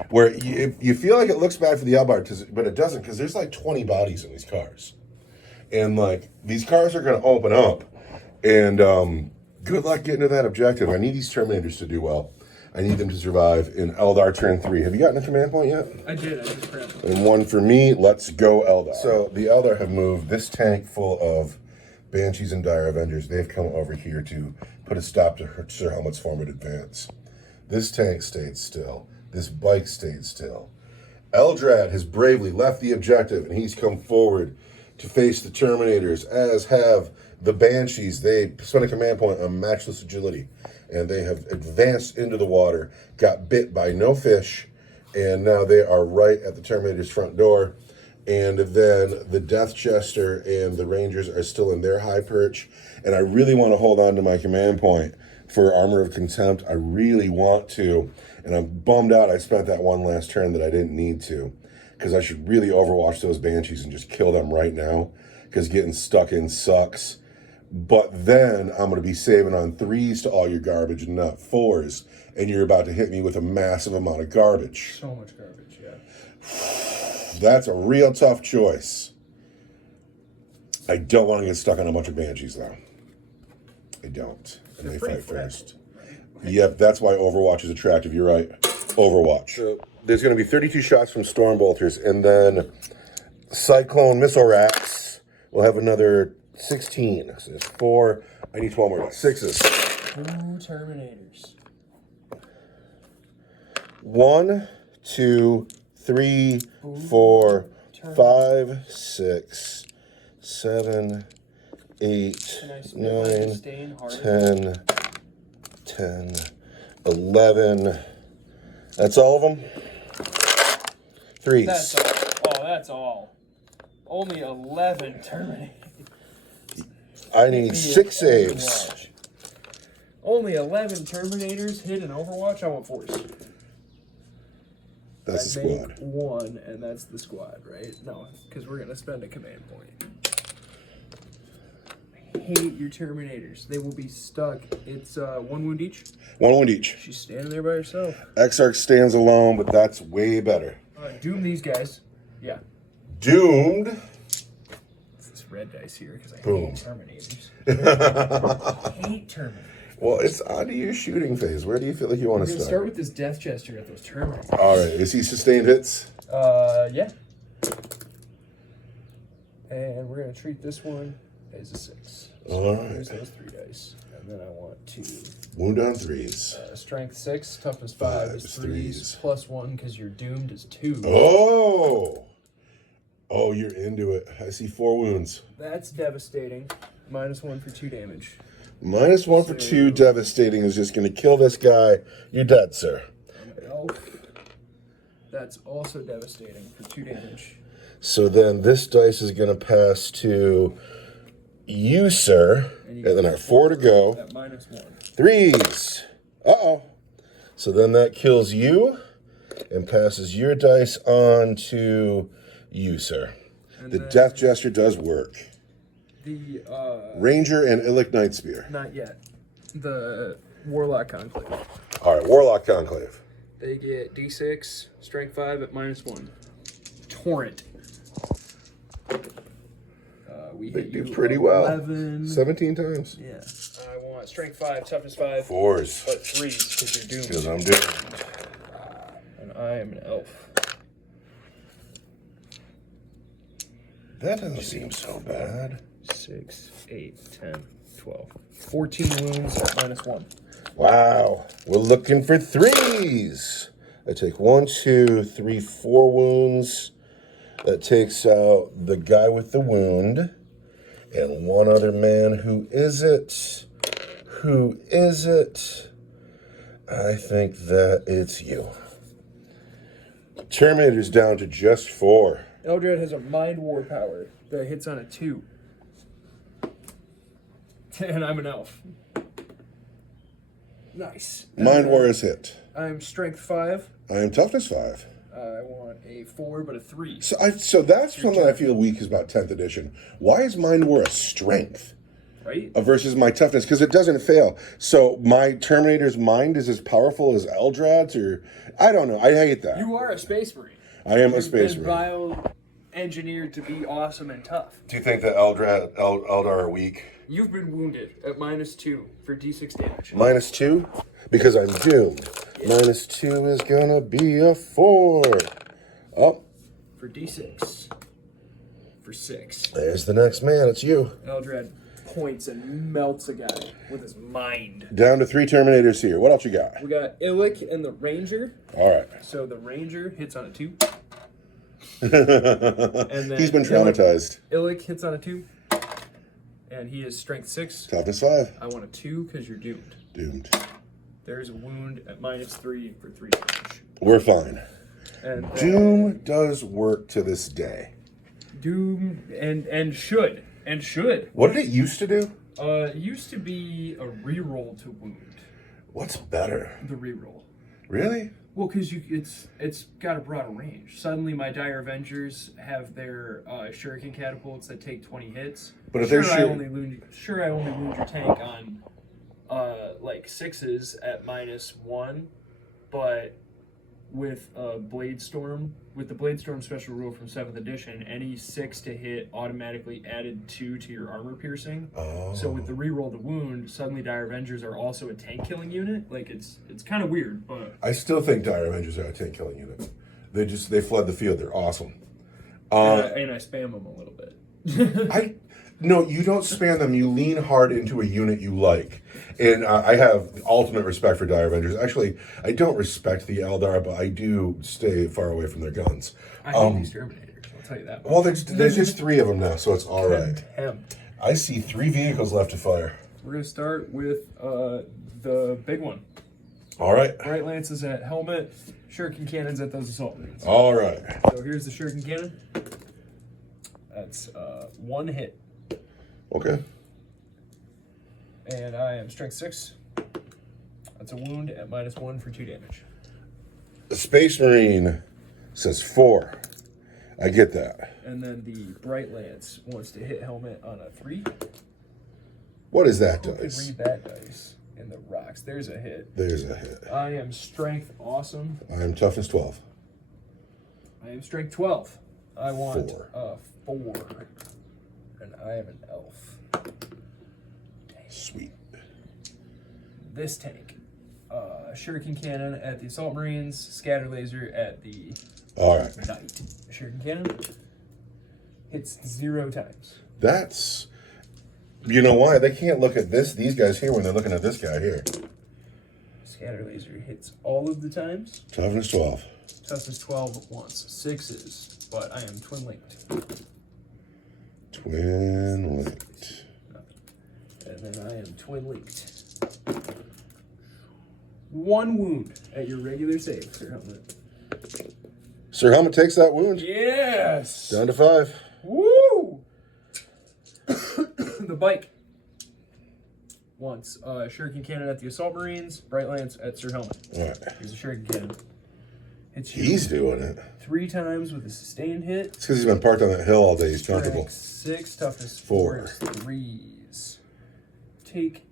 where you feel like it looks bad for the Eldar, but it doesn't, because there's like 20 bodies in these cars. And like, these cars are going to open up, and good luck getting to that objective. I need these Terminators to do well. I need them to survive in Eldar turn 3. Have you gotten a command point yet? I did. I just grabbed it. And 1 for me. Let's go, Eldar. So the Eldar have moved this tank full of Banshees and Dire Avengers. They've come over here to put a stop to Sir Helmut's forward advance. This tank stayed still. This bike stayed still. Eldrad has bravely left the objective, and he's come forward to face the Terminators, as have the Banshees. They spent a command point on matchless agility, and they have advanced into the water, got bit by no fish, and now they are right at the Terminator's front door. And then the Death Jester and the Rangers are still in their high perch. And I really want to hold on to my command point for Armor of Contempt. I really want to. And I'm bummed out I spent that one last turn that I didn't need to. Because I should really overwatch those Banshees and just kill them right now. Because getting stuck in sucks. But then I'm going to be saving on 3s to all your garbage and not 4s. And you're about to hit me with a massive amount of garbage. So much garbage, yeah. That's a real tough choice. I don't want to get stuck on a bunch of Banshees, though. I don't. And they fight first. Yep, that's why Overwatch is attractive. You're right. Overwatch. So there's going to be 32 shots from Stormbolters, and then Cyclone Missile Rats will have another 16. So there's 4. I need 12 more. 6s. 2 Terminators. 1, 2, 3, 4, 5, 6, 7, 8, 9, 10, 10, 11. That's all of them? 3s. That's all. Oh, that's all. Only 11 Terminators. I need 6 saves. Overwatch. Only 11 Terminators hit in Overwatch. I want 4s. That's the squad. 1, and that's the squad, right? No, because we're going to spend a command point. I hate your Terminators. They will be stuck. It's 1 wound each. 1 wound each. She's standing there by herself. Exarch stands alone, but that's way better. Doom these guys. Yeah. Doomed. It's red dice here because I Boom. hate Terminators. I hate Terminators. Well, it's onto your shooting phase. Where do you feel like you want to Start with this Death Jester at those Terminators. All right. Is he sustained hits? Yeah. And we're going to treat this one as a 6. So All right. here's those 3 dice. And then I want 2. Wound on 3s. Strength 6, toughness 5 is 3s, threes. plus 1 because you're doomed is 2. Oh. Oh, you're into it. I see 4 wounds. That's devastating. -1 for 2 damage. -1 for 2 devastating is just going to kill this guy. You're dead, sir. Elf. That's also devastating for 2 damage. So then this dice is going to pass to you, sir. And then our 4 to go. At -1. 3s. Uh-oh. So then that kills you and passes your dice on to you, sir. And the then Death Jester does work. The, Ranger and Illic Night Spear. not yet. The Warlock Conclave. All right, Warlock Conclave. They get D6, strength 5 at -1. Torrent. We They hit do you pretty well. 11. 17 times. Yeah. I want strength 5, toughness 5, 4s. but 3s because you're doomed. Because I'm doomed. And I am an elf. That doesn't seem so bad. 6, 8, 10, 12. 14 wounds at -1. Wow. We're looking for 3s. I take 1, 2, 3, 4 wounds. That takes out the guy with the wound. And one other man. Who is it? Who is it? I think that it's you. Terminator's down to just 4. Eldred has a Mind War power that hits on a 2. And I'm an elf. Nice. Mind War is hit. I'm strength 5. I am toughness 5. I want a 4, but a 3. So that's something I feel weak is about 10th edition. Why is Mind War a strength Right? versus my toughness? Because it doesn't fail. So my Terminator's mind is as powerful as Eldrad's, or I don't know. I hate that. You are a space marine. I am a You've space been marine. bio-engineered to be awesome and tough. Do you think that Eldar are weak? You've been wounded at -2 for D6 damage. -2? Because I'm doomed. -2 is gonna be a 4. Oh, For D6. For 6. there's the next man. It's you. Eldred points and melts a guy with his mind. Down to 3 Terminators here. What else you got? We got Illic and the Ranger. All right. So the Ranger hits on a 2. He's then been traumatized. Illic hits on a 2. And he is strength 6. Toughness 5. I want a 2 because you're doomed. Doomed. There's a wound at -3 for 3 damage. We're fine. And Doom does work to this day. Doom and should. What did it used to do? It used to be a reroll to wound. What's better? The reroll. Really? Well, because it's got a broader range. Suddenly, my Dire Avengers have their shuriken catapults that take 20 hits. But if I only wound your tank on like 6s at -1, but with Blade Storm, with the Blade Storm special rule from 7th edition, any 6 to hit automatically added 2 to your armor piercing. Oh. So with the reroll the wound, suddenly Dire Avengers are also a tank killing unit. Like it's kind of weird, but I still think Dire Avengers are a tank killing unit. They flood the field. They're awesome. and I spam them a little bit. No, you don't spam them. You lean hard into a unit you like. And I have ultimate respect for Dire Avengers. Actually, I don't respect the Eldar, but I do stay far away from their guns. I hate these Terminators, I'll tell you that. Well, there's just 3 of them now, so it's all right. Contempt. I see 3 vehicles left to fire. We're going to start with the big one. All right. Bright Lances at helmet, shuriken cannons at those assault marines. All right. So here's the shuriken cannon. That's 1 hit. Okay. And I am strength 6. That's a wound at -1 for 2 damage. The Space Marine says 4. I get that. And then the Bright Lance wants to hit helmet on a 3. What is that Who could dice? read that dice in the rocks? There's a hit. There's a hit. I am strength awesome. I am toughness 12. I am strength 12. I want 4. a 4. And I am an elf. Sweet. This tank. Shuriken cannon at the assault marines, scatter laser at the All right. knight. Shuriken cannon hits 0 times. That's... You know why? They can't look at these guys here when they're looking at this guy here. Scatter laser hits all of the times. Toughness 12. Toughness 12 once. 6s, but I am twin linked. Twin linked. And then I am twin linked. 1 wound at your regular save, Sir Helmet. Sir Helmet takes that wound. Yes! Down to 5. Woo! The bike. Once. Shuriken cannon at the assault marines, Bright Lance at Sir Helmet. All right. Here's a shuriken cannon. Hits you He's doing it. 3 times with a sustained hit. It's because he's been parked on that hill all day. He's comfortable. Strength 6, toughness 4. 3s. Take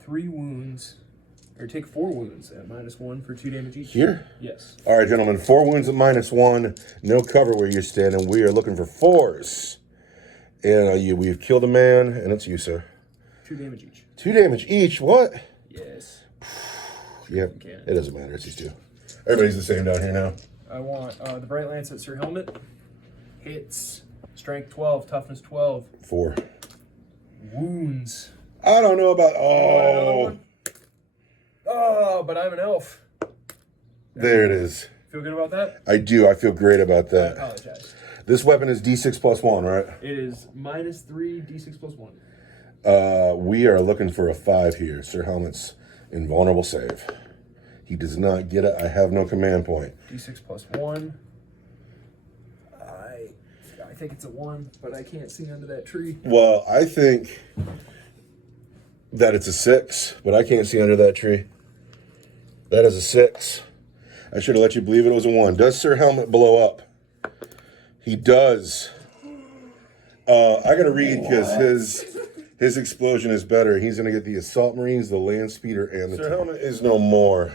3 wounds, or take 4 wounds at -1 for 2 damage each. Here? Yes. All right, gentlemen. 4 wounds at -1. No cover where you're standing. We are looking for 4s. And we've killed a man, and it's you, sir. 2 damage each. 2 damage each. What? Yes. Yep. It doesn't matter. It's these 2. Everybody's the same down here now. I want the Bright Lance at Sir Helmet. Hits. Strength 12, toughness 12. 4. Wounds. I don't know about... Another Oh. one. Oh, but I'm an elf. There it is. Feel good about that? I do. I feel great about I that. apologize. This weapon is D6 plus 1, right? It is -3, D6 plus 1. We are looking for a 5 here. Sir Helmet's invulnerable save. He does not get it. I have no command point. D6 plus 1. I think it's a 1, but I can't see under that tree. Well, I think that it's a 6, but I can't see under that tree. That is a 6. I should have let you believe it was a 1. Does Sir Helmet blow up? He does. I gotta read because his explosion is better. He's gonna get the assault marines, the land speeder, and the Sir Helmet is no more.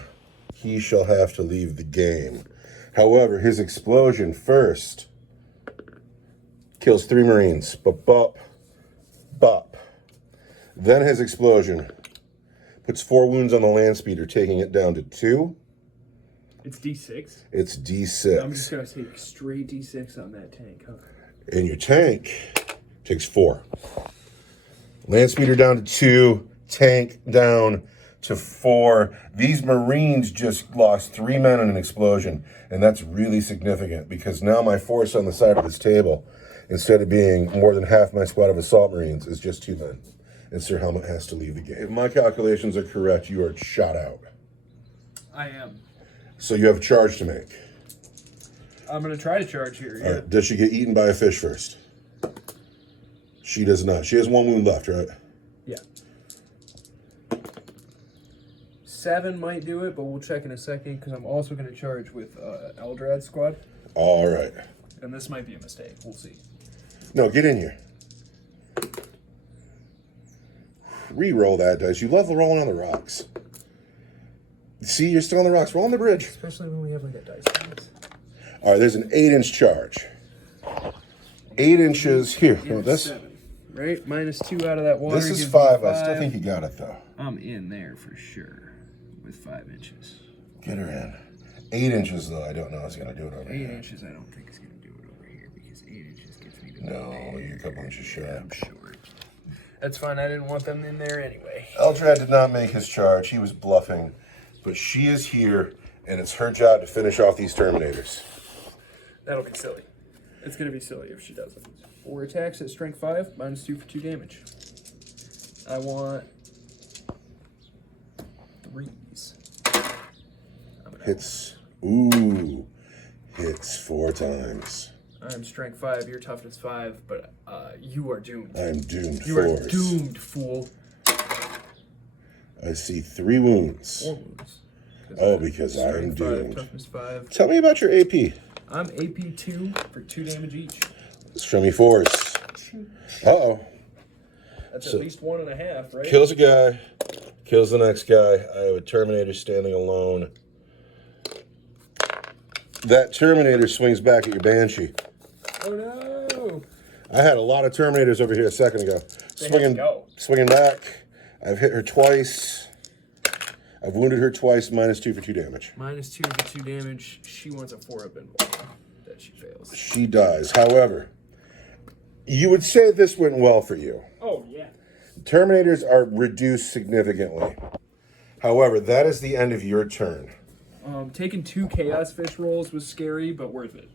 He shall have to leave the game. However, his explosion first kills 3 marines. Bop, bop, bop. Then his explosion puts 4 wounds on the land speeder, taking it down to 2. It's D6? It's D6. I'm just going to take straight D6 on that tank, huh? And your tank takes 4. Land speeder down to 2. Tank down to 4. These Marines just lost 3 men in an explosion. And that's really significant because now my force on the side of this table, instead of being more than half my squad of assault Marines, is just 2 men. And Sir Helmet has to leave the game. If my calculations are correct, you are shot out. I am. So you have a charge to make. I'm going to try to charge here. All right. Does she get eaten by a fish first? She does not. She has 1 wound left, right? Yeah. 7 might do it, but we'll check in a second because I'm also going to charge with Eldar squad. All right. And this might be a mistake. We'll see. No, get in here. Re-roll that dice. You love rolling on the rocks. See, you're still on the rocks. Roll on the bridge. Especially when we have like a dice box. All right, there's an 8-inch charge. 8 inches. Here, you want this? 7, right? -2 out of that water. This is gives 5. me I still think you got it, though. I'm in there for sure with 5 inches. Get her in. 8 inches, though, I don't know is going to do it over 8 here. inches, I don't think is going to do it over here because 8 inches gets me to No, you're a couple inches short. I'm short. That's fine. I didn't want them in there anyway. Eldrad did not make his charge. He was bluffing. But she is here, and it's her job to finish off these Terminators. That'll be silly. It's going to be silly if she doesn't. 4 attacks at strength 5, -2 for 2 damage. I want 3s. Hits. Ooh. Hits 4 times. I'm strength 5, you're toughness 5, but you are doomed. I'm doomed. You are doomed, fool. I see 3 wounds. 4 wounds. Oh, because I am Strength 5, doomed. toughness 5. Tell me about your AP. I'm AP 2 for 2 damage each. Show me 4s. Uh-oh. That's at least 1.5, right? Kills a guy. Kills the next guy. I have a Terminator standing alone. That Terminator swings back at your Banshee. Oh, no. I had a lot of Terminators over here a second ago. Swinging back. I've hit her twice. I've wounded her twice, -2 for 2 damage. -2 for 2 damage. She wants a 4-up involved. That she fails. She dies. However, you would say this went well for you. Oh, yeah. Terminators are reduced significantly. However, that is the end of your turn. Taking 2 Chaos Fish rolls was scary, but worth it.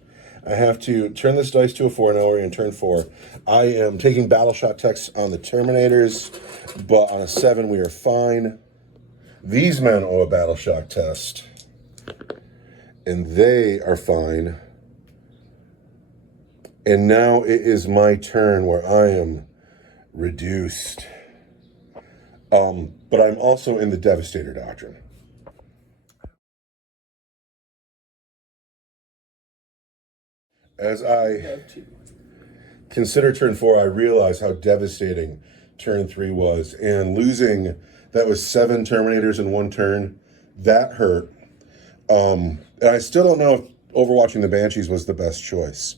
I have to turn this dice to a 4 now. We're in turn 4. I am taking battle shot tests on the Terminators, but on a 7 we are fine. These men owe a battle shock test, and they are fine. And now it is my turn where I am reduced. But I'm also in the Devastator Doctrine. As I consider turn 4, I realize how devastating turn 3 was. And losing, that was 7 Terminators in 1 turn. That hurt. And I still don't know if overwatching the Banshees was the best choice.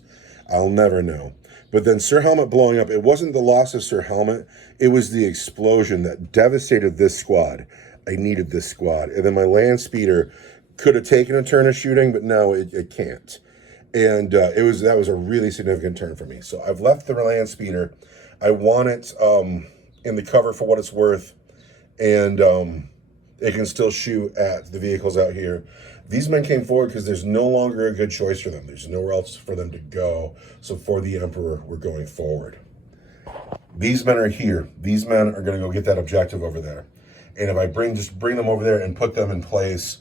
I'll never know. But then Sir Helmet blowing up, it wasn't the loss of Sir Helmet, it was the explosion that devastated this squad. I needed this squad. And then my land speeder could have taken a turn of shooting, but no, it can't. And that was a really significant turn for me. So I've left the land speeder. I want it in the cover for what it's worth. And it can still shoot at the vehicles out here. These men came forward because there's no longer a good choice for them. There's nowhere else for them to go. So for the Emperor, we're going forward. These men are here. These men are going to go get that objective over there. And if I just bring them over there and put them in place,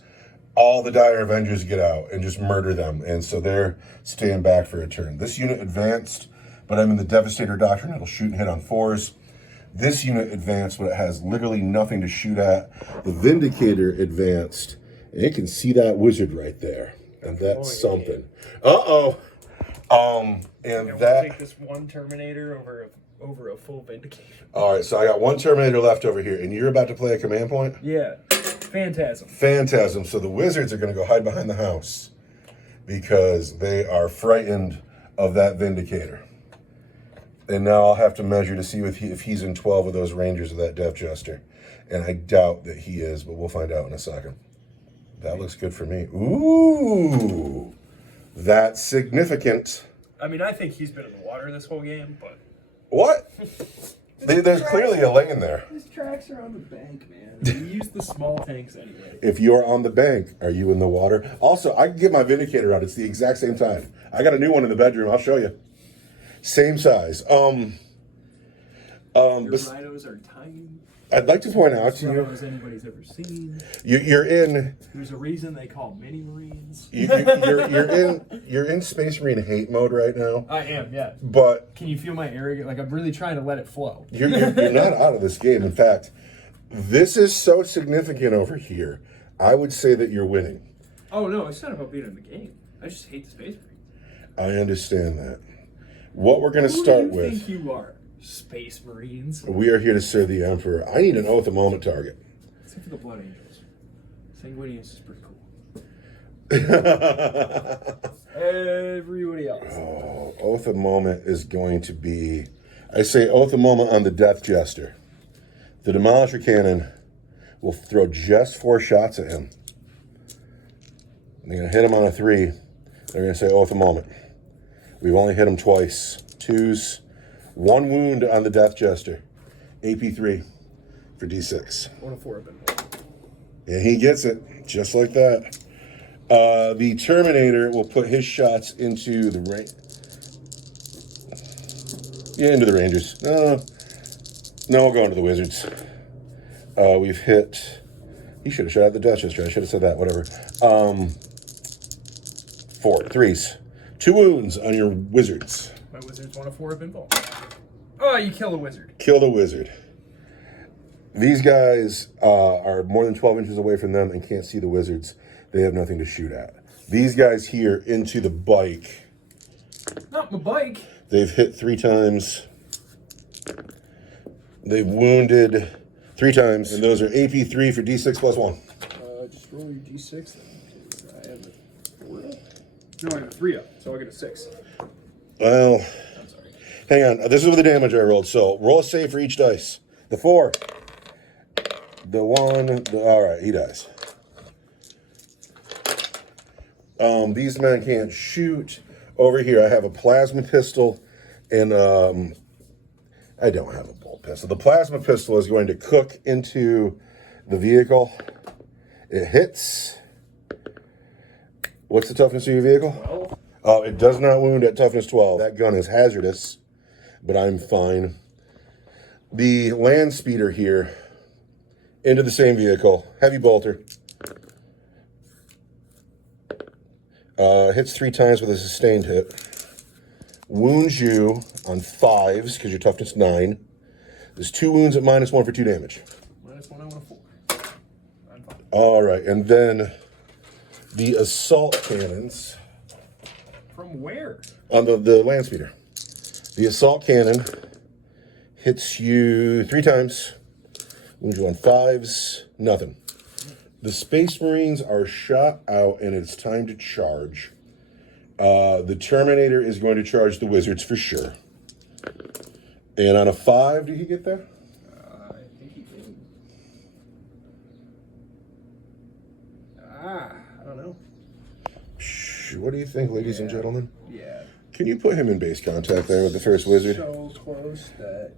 all the Dire Avengers get out and just murder them. And so they're staying back for a turn. This unit advanced, but I'm in the Devastator Doctrine. It'll shoot and hit on 4s. This unit advanced, but it has literally nothing to shoot at. The Vindicator advanced, and you can see that wizard right there. And that's something. Uh-oh. And that... take this one Terminator over a full Vindicator. All right, so I got 1 Terminator left over here, and you're about to play a command point? Yeah. Phantasm. Phantasm. So the wizards are going to go hide behind the house because they are frightened of that Vindicator. And now I'll have to measure to see if he's in 12 of those Rangers of that Death Jester. And I doubt that he is, but we'll find out in a second. That looks good for me. Ooh, that's significant. I mean, I think he's been in the water this whole game, but... What? There's clearly a lane there. His tracks are on the bank, man. We use the small tanks anyway. If you're on the bank, are you in the water? Also, I can get my Vindicator out. It's the exact same time. I got a new one in the bedroom. I'll show you. Same size. Your rhinos are tiny. I'd like to point out to you, as anybody's ever seen. you're in. There's a reason they call mini marines. You're in Space Marine hate mode right now. I am, yeah. But Can you feel my arrogance? Like I'm really trying to let it flow. you're not out of this game. In fact, this is so significant over here. I would say that you're winning. Oh no, it's not about being in the game. I just hate the Space Marine. I understand that. What we're going to start Who do you with. think you are? Space Marines. We are here to serve the Emperor. I need an oath a moment target. Except for the Blood Angels. Sanguinius is pretty cool. Everybody else. Oh, oath a moment is going to be. I say oath a moment on the Death Jester. The Demolisher Cannon will throw just 4 shots at him. They're going to hit him on a 3. They're going to say oath a moment. We've only hit him twice. 2s. 1 wound on the Death Jester. AP3 for D6. 1 of 4 of them. And he gets it, just like that. The Terminator will put his shots into the into the Rangers. No, we'll go into the Wizards. We've hit. He should have shot at the Death Jester. I should have said that. Whatever. 4 3s. 2 wounds on your Wizards. My Wizards 1 of 4 have been involved. Oh, you kill a wizard. Kill the wizard. These guys are more than 12 inches away from them and can't see the wizards. They have nothing to shoot at. These guys here into the bike. Not my bike. They've hit 3 times. They've wounded 3 times. And those are AP3 for D6 plus 1. Just roll your D6 then. I have a 4 up? No, I have a 3 up, so I'll get a 6. Well, I'm sorry. hang on. This is with the damage I rolled. So roll a save for each dice. The 4. The 1. All right, he dies. These men can't shoot. Over here, I have a plasma pistol, and I don't have a bolt pistol. The plasma pistol is going to cook into the vehicle. It hits. What's the toughness of your vehicle? 12. It does not wound at toughness 12. That gun is hazardous, but I'm fine. The land speeder here, into the same vehicle. Heavy bolter. Hits 3 times with a sustained hit. Wounds you on 5s because your toughness 9. There's 2 wounds at -1 for 2 damage. -1 on a 4. I'm fine. All right, and then the assault cannons. From where? On the land speeder. The assault cannon hits you 3 times. Wounds you on 5s. Nothing. The Space Marines are shot out, and it's time to charge. The Terminator is going to charge the Wizards for sure. And on a 5, did he get there? I think he did. I don't know. What do you think, ladies and gentlemen? Yeah. Can you put him in base contact there with the first wizard? So close that,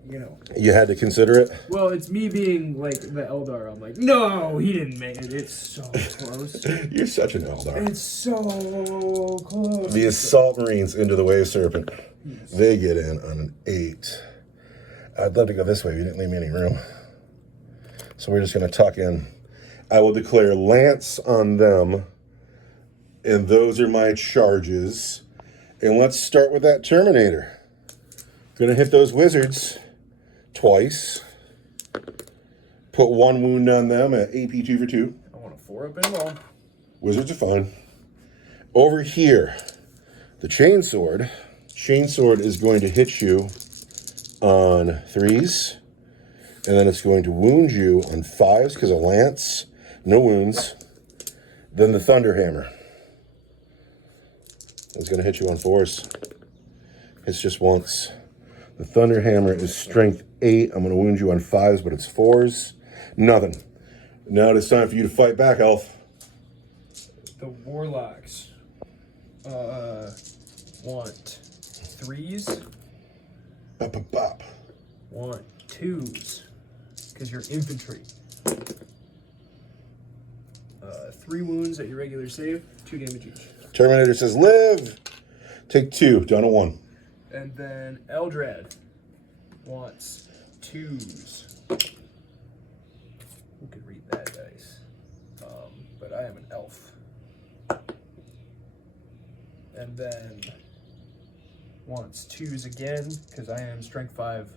You had to consider it? Well, it's me being like the Eldar. I'm like, no, he didn't make it. It's so close. You're such an Eldar. It's so close. The Assault Marines into the Wave Serpent. Yes. They get in on an 8. I'd love to go this way, but you didn't leave me any room. So we're just going to tuck in. I will declare Lance on them. And those are my charges. And let's start with that Terminator. Gonna hit those wizards twice. Put 1 wound on them at AP 2 for 2. I want a 4 up and low. Wizards are fine. Over here, the Chainsword. Chainsword is going to hit you on 3s. And then it's going to wound you on 5s because of Lance. No wounds. Then the Thunderhammer. It's going to hit you on 4s. Hits just once. The Thunderhammer is strength 8. I'm going to wound you on 5s, but it's 4s. Nothing. Now it's time for you to fight back, Elf. The Warlocks want 3s. Bop, bop. Want 2s. Because you're infantry. 3 wounds at your regular save. 2 damage each. Terminator says, live! Take 2, down to 1. And then Eldrad wants 2s. Who could read that dice? But I am an elf. And then wants 2s again, because I am strength 5.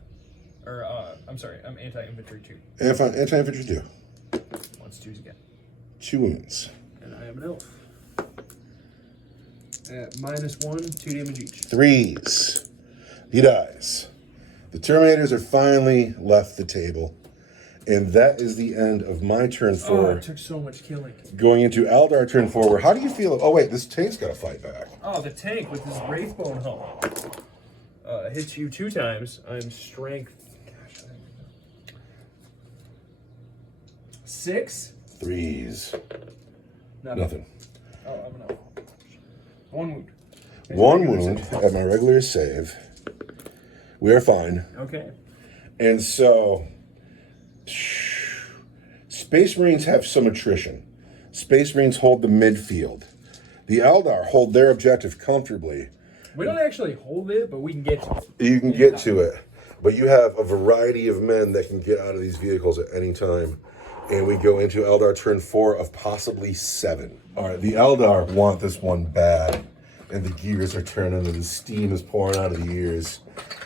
Or, I'm sorry, I'm anti-infantry 2. Anti-infantry 2. Wants 2s again. 2 wounds. And I am an elf. At -1, 2 damage each. 3s. He dies. The Terminators are finally left the table. And that is the end of my turn 4. Oh, it took so much killing. Going into Eldar turn 4. How do you feel? Oh, wait, this tank's got to fight back. Oh, the tank with his Wraithbone helm. Hits you 2 times. I'm strength. Gosh, 6. 3s. Nothing. Oh, I'm an elf. 1 wound. 1 wound at my regular save. We are fine. Okay. And so, Space Marines have some attrition. Space Marines hold the midfield. The Eldar hold their objective comfortably. We don't actually hold it, but we can get to it. You can get to it, but you have a variety of men that can get out of these vehicles at any time. And we go into Eldar turn 4 of possibly 7. All right, the Eldar want this one bad. And the gears are turning and the steam is pouring out of the ears.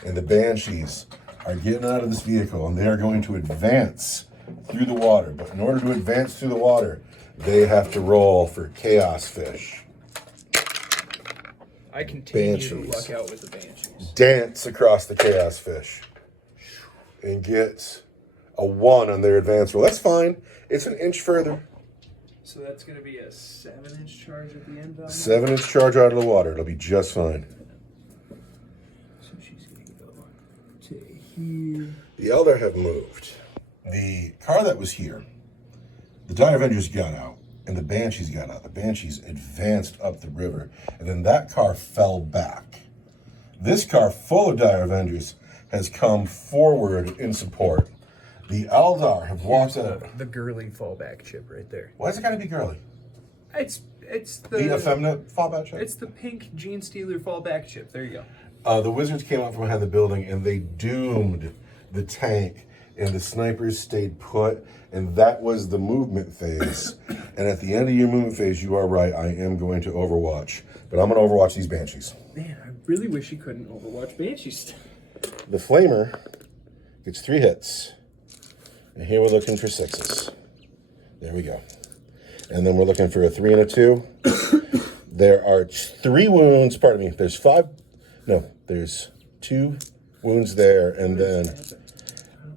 And the Banshees are getting out of this vehicle and they are going to advance through the water. But in order to advance through the water, they have to roll for Chaos Fish. I continue to Banshees. luck out with the Banshees. Dance across the Chaos Fish. And get a 1 on their advance roll. That's fine. It's an inch further. So that's going to be a 7-inch charge at the end. 7-inch charge out of the water. It'll be just fine. So she's going to go to here. The Eldar have moved. The car that was here, the Dire Avengers got out, and the Banshees got out. The Banshees advanced up the river, and then that car fell back. This car, full of Dire Avengers, has come forward in support. The Eldar have walked out. The girly fallback chip right there. Why is it got to be girly? It's The effeminate fallback chip? It's the pink Gene Stealer fallback chip. There you go. The Wizards came out from behind the building, and they doomed the tank, and the snipers stayed put, and that was the movement phase. And at the end of your movement phase, you are right, I am going to Overwatch. But I'm going to Overwatch these Banshees. Man, I really wish you couldn't Overwatch Banshees. The Flamer gets 3 hits. And here we're looking for 6s. There we go. And then we're looking for a 3 and a 2. There are 3 wounds. Pardon me. There's 5. No, there's 2 wounds there. And then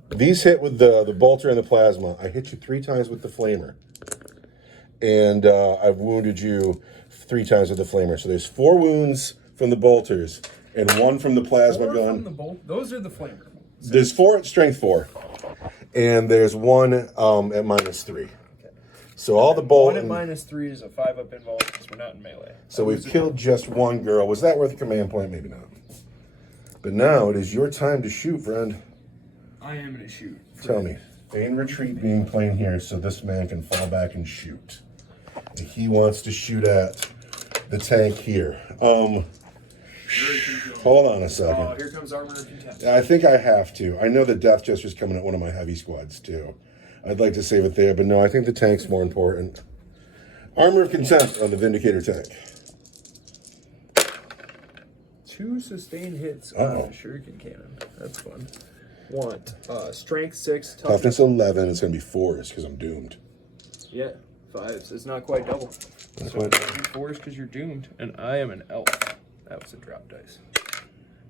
these hit with the bolter and the plasma. I hit you 3 times with the Flamer. And I've wounded you 3 times with the Flamer. So there's 4 wounds from the bolters and 1 from the plasma gun. From the those are the flamer. There's 4 at strength 4. And there's 1 at -3. Okay. So all the bolt. 1 at -3 is a 5-up involved because we're not in melee. So we've killed just 1 girl. Was that worth a command point? Maybe not. But now it is your time to shoot, friend. I am going to shoot. Tell me. Feign retreat being played here so this man can fall back and shoot. And he wants to shoot at the tank here. Hold on a second. Oh, here comes Armor of Contempt. I think I have to. I know the Death Jester's coming at one of my heavy squads too. I'd like to save it there, but no, I think the tank's more important. Armor of Contempt on the Vindicator tank. 2 sustained hits on a shuriken cannon. That's fun. Want strength 6, Toughness 11. It's going to be 4s because I'm doomed. Yeah, 5s. It's not quite double. That's So what- 4s because you're doomed, and I am an elf. That was a drop dice.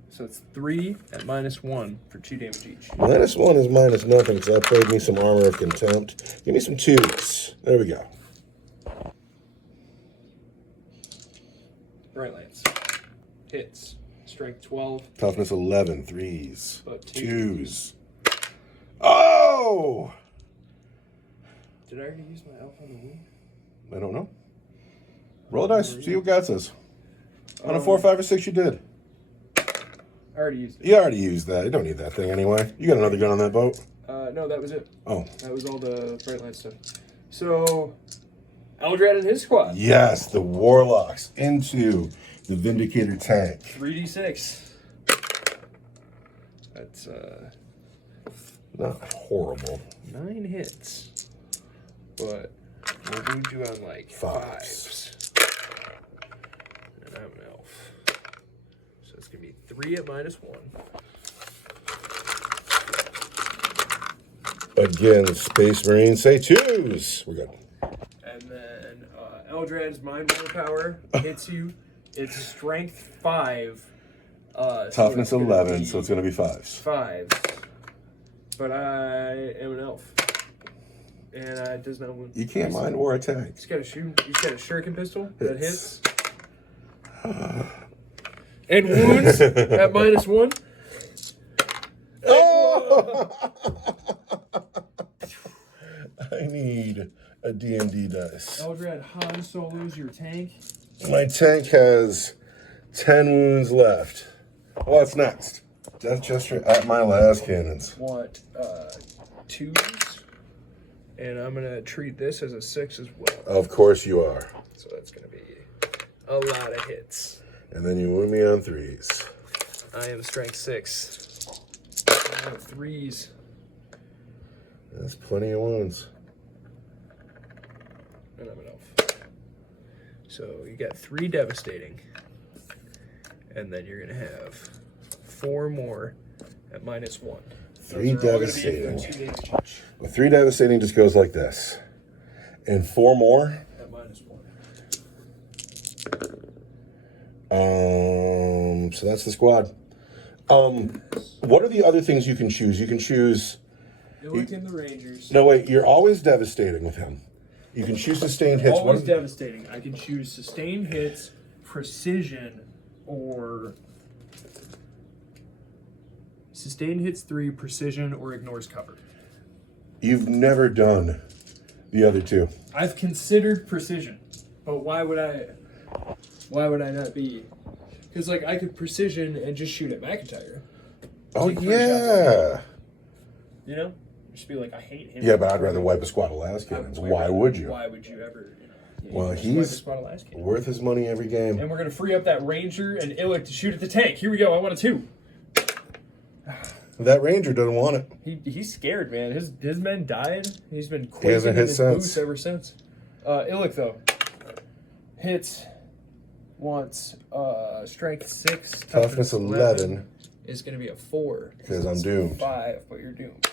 So it's 3 at -1 for 2 damage each. -1 is minus nothing, so I played me some Armor of Contempt. Give me some 2s. There we go. Bright Lance. Hits. Strength 12. Toughness 11. 3s. But 2. 2s. Oh! Did I already use my elf on the wound? I don't know. Roll a dice. See what God says. On a 4, 5, or 6, you did. I already used it. You already used that. You don't need that thing anyway. You got another gun on that boat? No, that was it. Oh. That was all the Bright Lance stuff. So, Eldrad and his squad. Yes, the Warlocks into the Vindicator tank. 3d6. That's Not horrible. 9 hits. But we'll wound you on like 5s. And I'm an elf. So it's going to be 3 at -1. Again, Space Marines say 2s. We're good. And then Eldrad's Mind Power hits you. It's Strength 5. Toughness so 11, so it's going to be 5s. 5s. But I am an elf. And it does not wound. You can't mind or attack. He's got a shuriken pistol that hits. And wounds at -1. Oh! I need a D&D dice. Eldrad Han Solo's your tank. My tank has 10 wounds left. What's next? Death Gesture at my last cannons. Want 2s. And I'm going to treat this as a 6 as well. Of course you are. So that's going to be a lot of hits. And then you wound me on 3s. I am strength 6. I have 3s. That's plenty of wounds. And I'm an elf. So you got 3 devastating. And then you're going to have 4 more at -1. 3 devastating. 2 damage each. Well, 3 devastating just goes like this. And 4 more. At -1. So that's the squad. What are the other things you can choose? You can choose. You look in the Rangers. No, wait. You're always devastating with him. You can choose sustained hits. Always devastating. I can choose sustained hits, precision, or sustained hits 3, precision, or ignores cover. You've never done the other 2. I've considered precision, but why would I not be? Because like I could precision and just shoot at McIntyre. Oh Take 3 shots at yeah. him. You know, just be like, I hate him. Yeah, but I'd rather wipe a squad of last cannons. Why would you? Why would you ever? You know, Well, just wipe a he's squad of last cannon. worth his money every game. And we're gonna free up that Ranger and Illick to shoot at the tank. Here we go. I want a 2. That Ranger doesn't want it. He's scared, man. His men died. He's been He quaking hasn't in hit his since. boots ever since. Illick though hits wants strength 6, Toughness 11. is gonna be a 4 Because I'm doomed. 5, but you're doomed.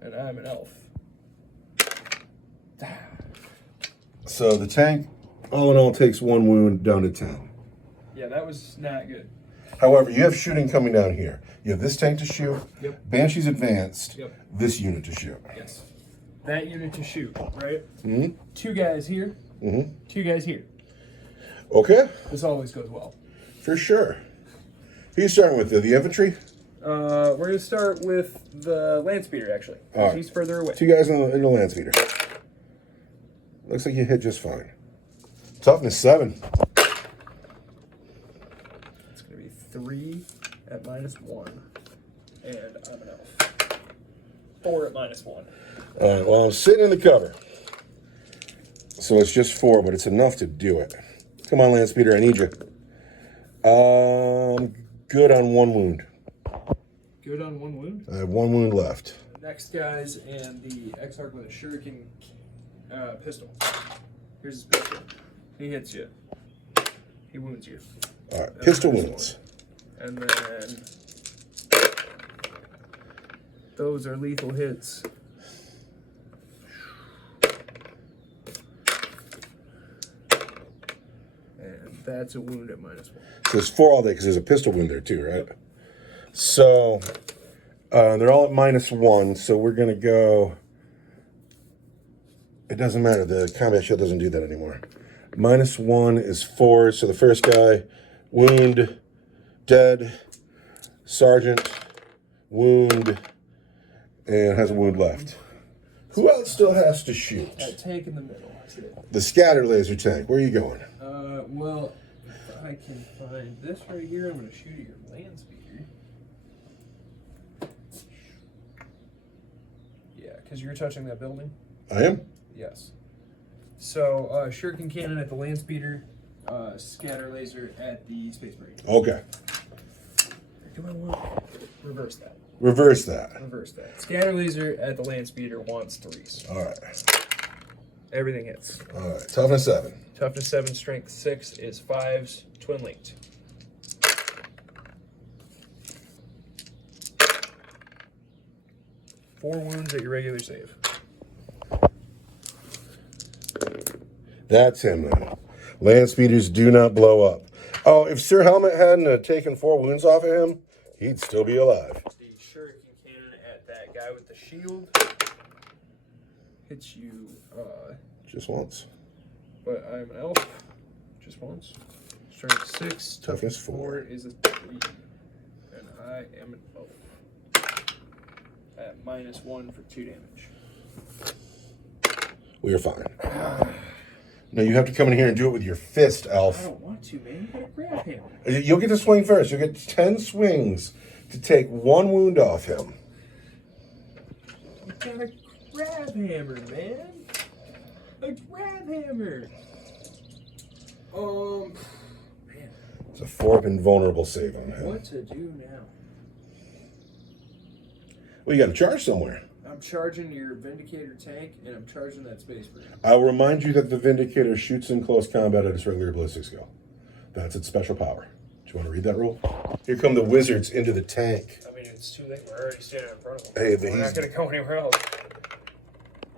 And I'm an elf. So the tank, all in all, takes 1 wound down to 10. Yeah, that was not good. However, you have shooting coming down here. You have this tank to shoot. Yep. Banshee's advanced. Yep. This unit to shoot. Yes. That unit to shoot, right? Mm-hmm. 2 guys here. Mm-hmm. 2 guys here. Okay. This always goes well. For sure. Who you starting with? The infantry? We're gonna start with the land speeder actually. All right. He's further away. 2 guys in the land speeder. Looks like you hit just fine. Toughness 7. It's gonna be 3 at -1, and I'm an elf. 4 at -1. All right. Well, I'm sitting in the cover, so it's just 4, but it's enough to do it. Come on, land speeder. I need you. Good on 1 wound. Good on 1 wound. I have 1 wound left. Next guys and the Exarch with a shuriken pistol. Here's his pistol. He hits you. He wounds you. All right. Pistol wounds. And then those are lethal hits. And that's a wound at -1. So it's 4 all day because there's a pistol wound there too, right? So they're all at -1. So we're gonna go. It doesn't matter. The combat shield doesn't do that anymore. -1 is 4. So the first guy, wound, dead, sergeant, wound, and has a wound left. Who else still has to shoot? That tank in the middle. That's it. The scatter laser tank. Where are you going? Well, if I can find this right here, I'm going to shoot at your land speeder. Yeah, because you're touching that building. I am. Yes. So, shuriken cannon at the land speeder, scatter laser at the space marine. Okay. Do I want to reverse that? Reverse that. Reverse that. Scatter laser at the land speeder wants 3s. All right. Everything hits. All right. Toughness 7. Toughness 7, strength 6 is 5s, twin linked. Four wounds at your regular save. That's him then. Land speeders do not blow up. Oh, if Sir Helmet hadn't taken 4 wounds off of him, he'd still be alive. The shuriken cannon at that guy with the shield hits you, Just once. but I'm an elf. Just once. Strength 6, toughness 4 is a 3. And I am an elf. At -1 for 2 damage. We are fine. No, you have to come in here and do it with your fist, I Elf. don't want to, man. You gotta grab him. You'll get to swing first. You'll get 10 swings to take 1 wound off him. You gotta grab hammer, man. A grab hammer. Man, It's a 4-up invulnerable save on him. what to do now? Well, you got to charge somewhere. I'm charging your Vindicator tank, and I'm charging that Space Marine. I'll remind you that the Vindicator shoots in close combat at its regular ballistic skill. That's its special power. Do you want to read that rule? Here come the wizards into the tank. I mean, it's too late. We're already standing in front of them. Hey, but We're not going to go anywhere else.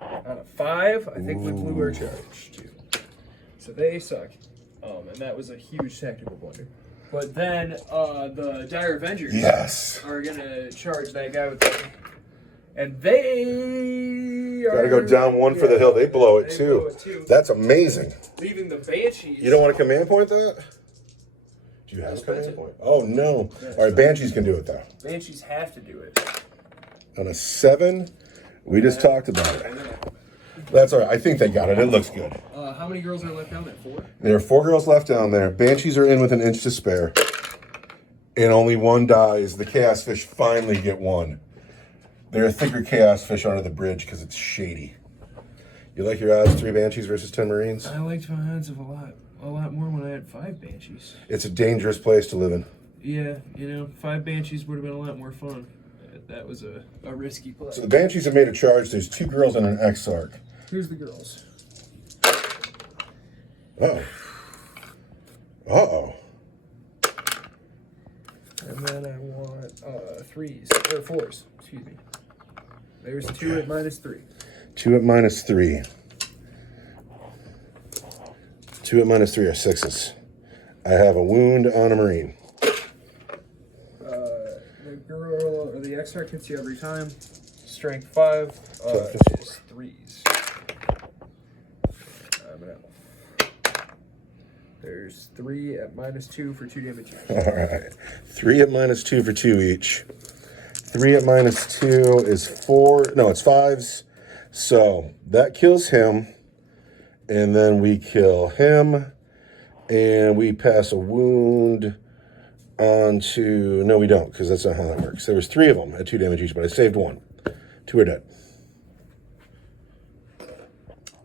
On a 5, I think the blue are charged, too. So they suck. And that was a huge tactical blunder. But then the Dire Avengers are going to charge that guy with the... And they Got to go down 1 for the hill. They blow it too. That's amazing. Leaving the Banshees. You don't want to command point that? Do you have a command point? Oh, no. All right, Banshees can do it, though. Banshees have to do it. On a 7, we just talked about it. That's all right. I think they got it. It looks good. How many girls are left down there? 4? There are 4 girls left down there. Banshees are in with an inch to spare. And only 1 dies. The Chaos Fish finally get 1. There are thicker Chaos Fish under the bridge because it's shady. You like your odds, 3 Banshees versus 10 Marines? I liked my odds of a lot more when I had 5 Banshees. It's a dangerous place to live in. Yeah, 5 Banshees would have been a lot more fun. That was a risky play. So the Banshees have made a charge. There's 2 girls and an Exarch. Here's the girls. Uh-oh. Uh-oh. And then I want 3s, or 4s, excuse me. There's 2 at -3. 2 at -3. 2 at -3 are 6s. I have a wound on a Marine. The girl, or the Exarch hits you every time. Strength 5 is 3s. I'm an elf. There's 3 at -2 for 2 damage. All right. 3 at -2 for 2 each. 3 at -2 is 4. No, it's 5s. So that kills him. And then we kill him. And we pass a wound on to... No, we don't, because that's not how that works. There was 3 of them at 2 damage each, but I saved 1. 2 are dead.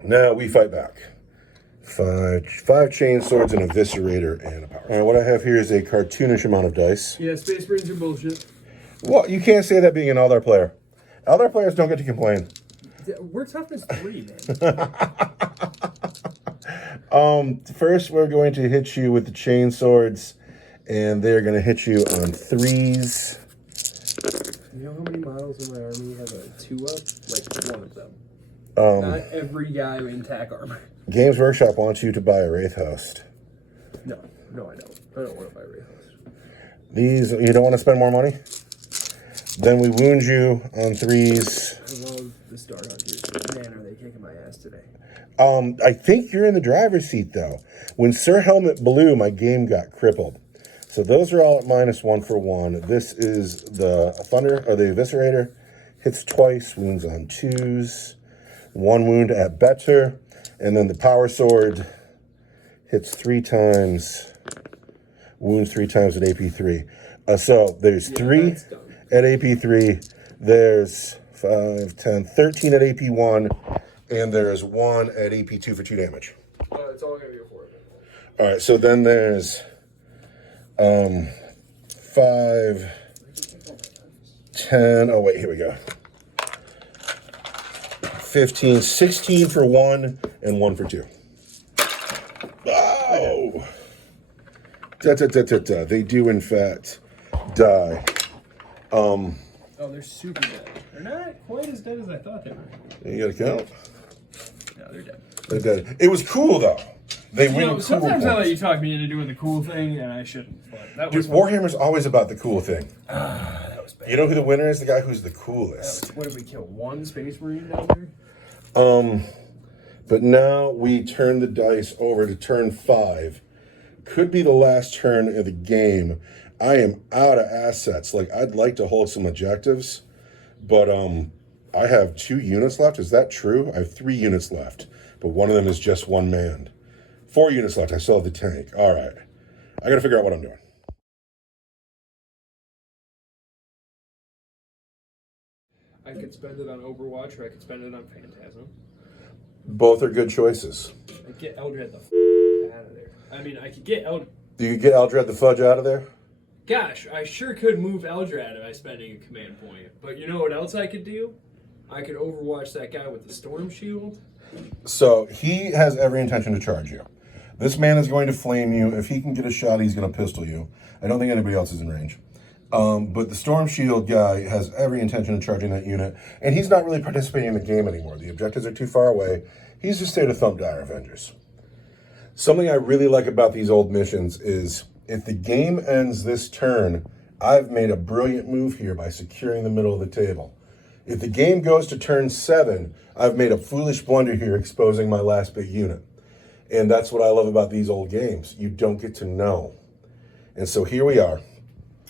Now we fight back. 5 chain swords, an eviscerator, and a power. All right, what I have here is a cartoonish amount of dice. Yeah, Space Marines are bullshit. Well, you can't say that being an Eldar player. Eldar players don't get to complain. We're toughness 3, man. First, we're going to hit you with the chain swords, and they're going to hit you on 3s. You know how many models in my army have a 2-up? Like 1 of them. Not every guy in tack armor. Games Workshop wants you to buy a Wraith Host. No, I don't. I don't want to buy Wraith Host. These, you don't want to spend more money? Then we wound you on 3s. I love the Star Hunters. Man, are they kicking my ass today. I think you're in the driver's seat, though. When Sir Helmet blew, my game got crippled. So those are all at -1 for 1. This is the Thunder, or the Eviscerator. Hits twice, wounds on 2s. 1 wound at better. And then the Power Sword hits 3 times, wounds 3 times at AP3. So there's 3 at AP3. There's 5, 10, 13 at AP1. And there's 1 at AP2 for 2 damage. It's all going to be a 4. All right, so then there's 5, 10. Oh, wait, here we go. 15, 16 for 1, and 1 for 2. Oh! They do, in fact, die. Oh, they're super dead. They're not quite as dead as I thought they were. You gotta count. No, they're dead. They're dead. It was cool, though. They win cool sometimes I let points. you talk me into doing the cool thing, and I shouldn't. But that was Dude, Warhammer's always about the cool thing. that was bad. You know who the winner is? The guy who's the coolest. What did we kill? 1 Space Marine down there? But now we turn the dice over to turn 5. Could be the last turn of the game. I am out of assets. Like, I'd like to hold some objectives, but I have 2 units left. Is that true? I have 3 units left, but one of them is just 1 man. 4 units left. I still have the tank. All right. I got to figure out what I'm doing. I could spend it on Overwatch, or I could spend it on Phantasm. Both are good choices. I get Eldred the out of there. I mean, I could get Eldred. Do you get Eldred the Fudge out of there? Gosh, I sure could move Eldred by spending a command point. But you know what else I could do? I could Overwatch that guy with the Storm Shield. So he has every intention to charge you. This man is going to flame you. If he can get a shot, he's going to pistol you. I don't think anybody else is in range. But the Storm Shield guy has every intention of charging that unit, and he's not really participating in the game anymore. The objectives are too far away. He's just there to thump Dire Avengers. Something I really like about these old missions is if the game ends this turn, I've made a brilliant move here by securing the middle of the table. If the game goes to turn 7, I've made a foolish blunder here, exposing my last big unit. And that's what I love about these old games. You don't get to know. And so here we are.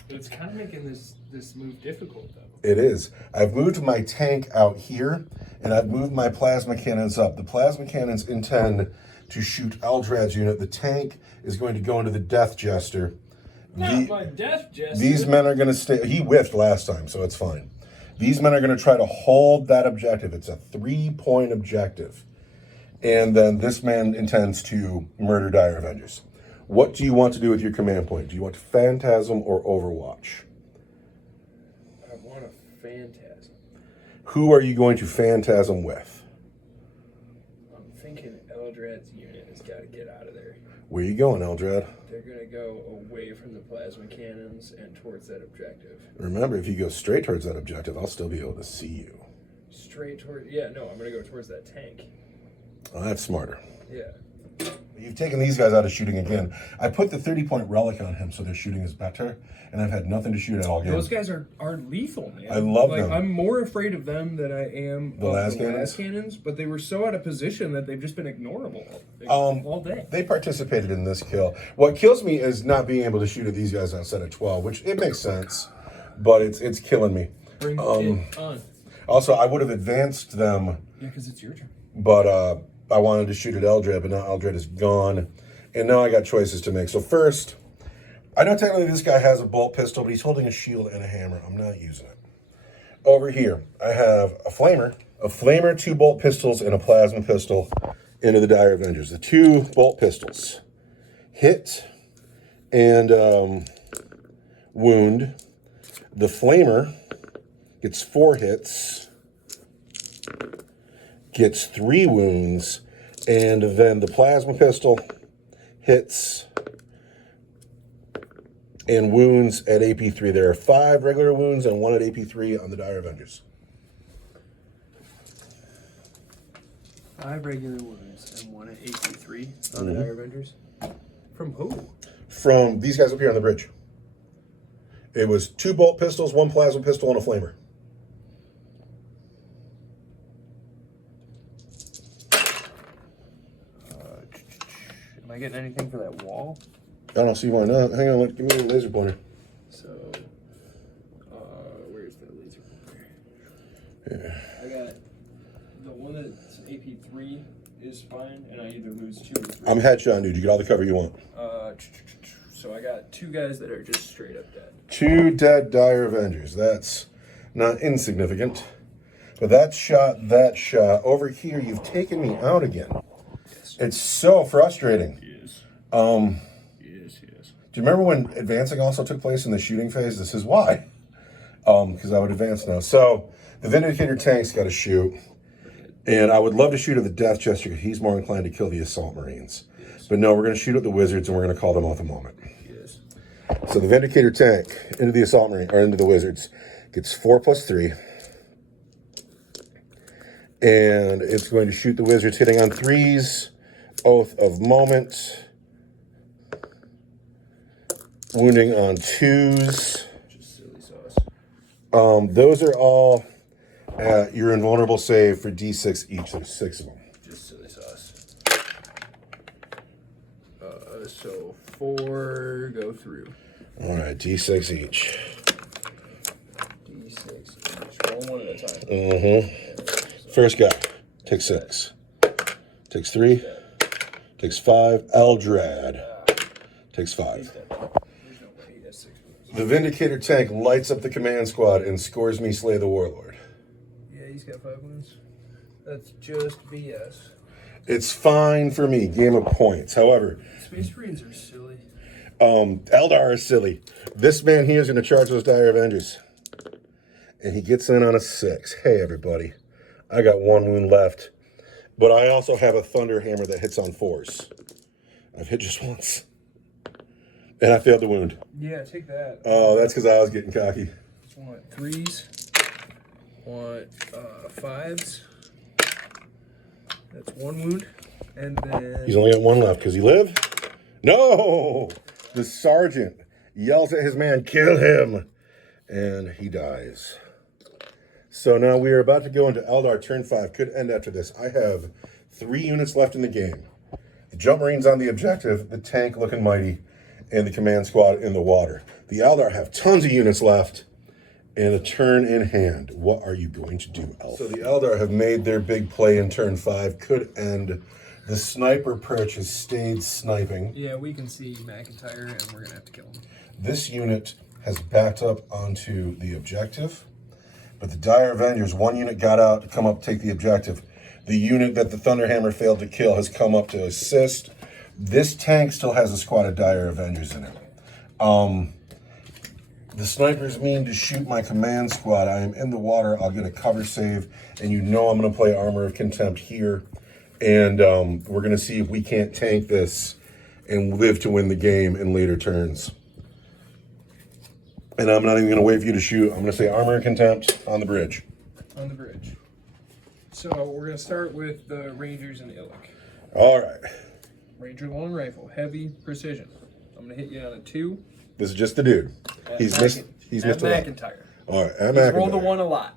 It's kind of making this move difficult, though. It is. I've moved my tank out here, and I've moved my plasma cannons up. The plasma cannons intend to shoot Eldred's unit. The tank is going to go into the Death Jester. My Death Jester. These men are going to stay. He whiffed last time, so it's fine. These men are going to try to hold that objective. It's a 3-point objective. And then this man intends to murder Dire Avengers. What do you want to do with your command point? Do you want Phantasm or Overwatch? I want a Phantasm. Who are you going to Phantasm with? I'm thinking Eldred's unit has got to get out of there. Where are you going, Eldred? They're going to go away from the plasma cannons and towards that objective. Remember, if you go straight towards that objective, I'll still be able to see you. Straight toward... Yeah, no, I'm going to go towards that tank. Oh, that's smarter. Yeah. You've taken these guys out of shooting again. I put the 30-point relic on him so their shooting is better, and I've had nothing to shoot at all game. Those guys are lethal, man. I love them. I'm more afraid of them than I am The of las the cannons? las cannons, but they were so out of position that they've just been ignorable all day. They participated in this kill. What kills me is not being able to shoot at these guys outside of 12, which it makes sense, but it's killing me. Bring it on. Also, I would have advanced them, Yeah, because it's your turn. but I wanted to shoot at Eldred, but now Eldred is gone, and now I got choices to make. So first, I know technically this guy has a bolt pistol, but he's holding a shield and a hammer. I'm not using it. Over here, I have a flamer, 2 bolt pistols, and a plasma pistol into the Dire Avengers. The 2 bolt pistols hit and wound. The flamer gets 4 hits, gets 3 wounds, and then the plasma pistol hits and wounds at AP3. There are 5 regular wounds and 1 at AP3 on the Dire Avengers. 5 regular wounds and 1 at AP3 on the Dire Avengers. From who? From these guys up here on the bridge. It was 2 bolt pistols, 1 plasma pistol, and a flamer. Am I getting anything for that wall? I don't see why not. Hang on, give me the laser pointer. So, where's the laser pointer? Yeah. I got the one that's AP3 is fine, and I either lose 2 or 3. I'm headshot, dude. You get all the cover you want. So I got 2 guys that are just straight up dead. 2 dead Dire Avengers. That's not insignificant. But that shot. Over here, you've taken me out again. Yes. It's so frustrating. Yes. Yes. Do you remember when advancing also took place in the shooting phase? This is why. because I would advance now. So the Vindicator tank's got to shoot. And I would love to shoot at the Death Jester because he's more inclined to kill the Assault Marines. Yes. But no, we're going to shoot at the Wizards and we're going to call them off a moment. Yes. So the Vindicator tank into the Assault Marine, or into the Wizards, gets 4+3. And it's going to shoot the Wizards, hitting on 3s, Oath of Moment, wounding on 2s. Just silly sauce. Those are all your invulnerable save for D6 each. There's 6 of them. Just silly sauce. So 4 go through. All right, D6 each. D6 each. Roll one at a time. Mm-hmm. First guy takes 6. Takes 3. Takes 5. Eldrad takes 5. The Vindicator tank lights up the command squad and scores me Slay the Warlord. Yeah, he's got 5 wounds. That's just BS. It's fine for me. Game of points. However, Space Marines are silly. Eldar is silly. This man here is going to charge those Dire Avengers. And he gets in on a 6. Hey, everybody. I got 1 wound left. But I also have a Thunder Hammer that hits on 4s. I've hit just once. And I failed the wound. Yeah, take that. Oh, that's because I was getting cocky. Want 3s. Want 5s. That's 1 wound. And then... He's only got 1 left. Because he live? No! The sergeant yells at his man, kill him! And he dies. So now we are about to go into Eldar turn 5. Could end after this. I have 3 units left in the game. The Jump Marines on the objective, the tank looking mighty, and the command squad in the water. The Eldar have tons of units left and a turn in hand. What are you going to do, Elf? So the Eldar have made their big play in turn 5. Could end. The sniper perch has stayed sniping. Yeah, we can see McIntyre, and we're going to have to kill him. This unit has backed up onto the objective. But the Dire Avengers, 1 unit got out to come up take the objective. The unit that the Thunderhammer failed to kill has come up to assist. This tank still has a squad of Dire Avengers in it. The snipers mean to shoot my command squad. I am in the water. I'll get a cover save. And you know I'm going to play Armor of Contempt here. And we're going to see if we can't tank this and live to win the game in later turns. And I'm not even going to wait for you to shoot. I'm going to say Armor of Contempt on the bridge. On the bridge. So we're going to start with the Rangers and Illic. All right. Ranger long rifle, heavy precision. I'm going to hit you on a 2. This is just the dude. He's missed a lot. McIntyre. All right, at He's McIntyre. rolled a 1 a lot.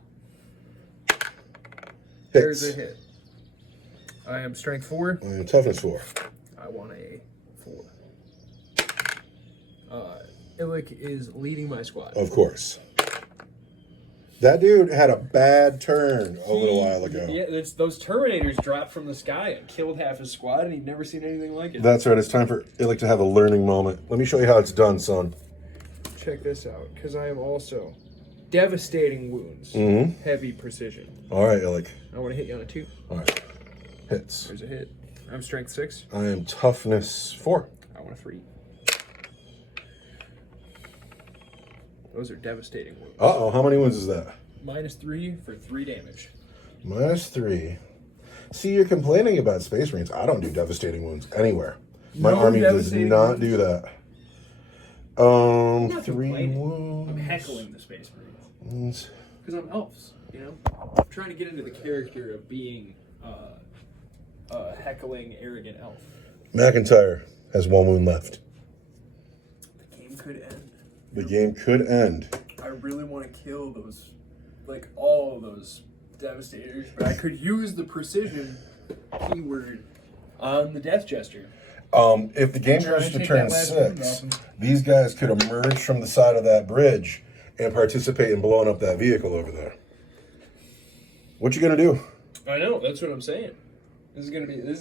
Hits. There's a hit. I am strength 4. I am toughness 4. I want a 4. Illic is leading my squad. Of course. That dude had a bad turn a little while ago. Yeah, those Terminators dropped from the sky and killed half his squad, and he'd never seen anything like it. That's right. It's time for Illic to have a learning moment. Let me show you how it's done, son. Check this out, because I am also devastating wounds, heavy precision. All right, Illic. I want to hit you on a 2. All right. Hits. There's a hit. I'm strength 6. I am toughness 4. I want a 3. Those are devastating wounds. Uh-oh. How many wounds is that? -3 for 3 damage. -3. See, you're complaining about Space Marines. I don't do devastating wounds anywhere. My No army does devastating not wounds. do that. I'm not 3 complaining. wounds. I'm heckling the Space Marines. Because I'm Elves, you know? I'm trying to get into the character of being a heckling, arrogant elf. McIntyre has 1 wound left. The game could end. The game could end. I really want to kill those, like all of those devastators, but I could use the precision keyword on the Death Jester. If the game goes to turn 6, these guys could emerge from the side of that bridge and participate in blowing up that vehicle over there. What you gonna do? I know, that's what I'm saying. This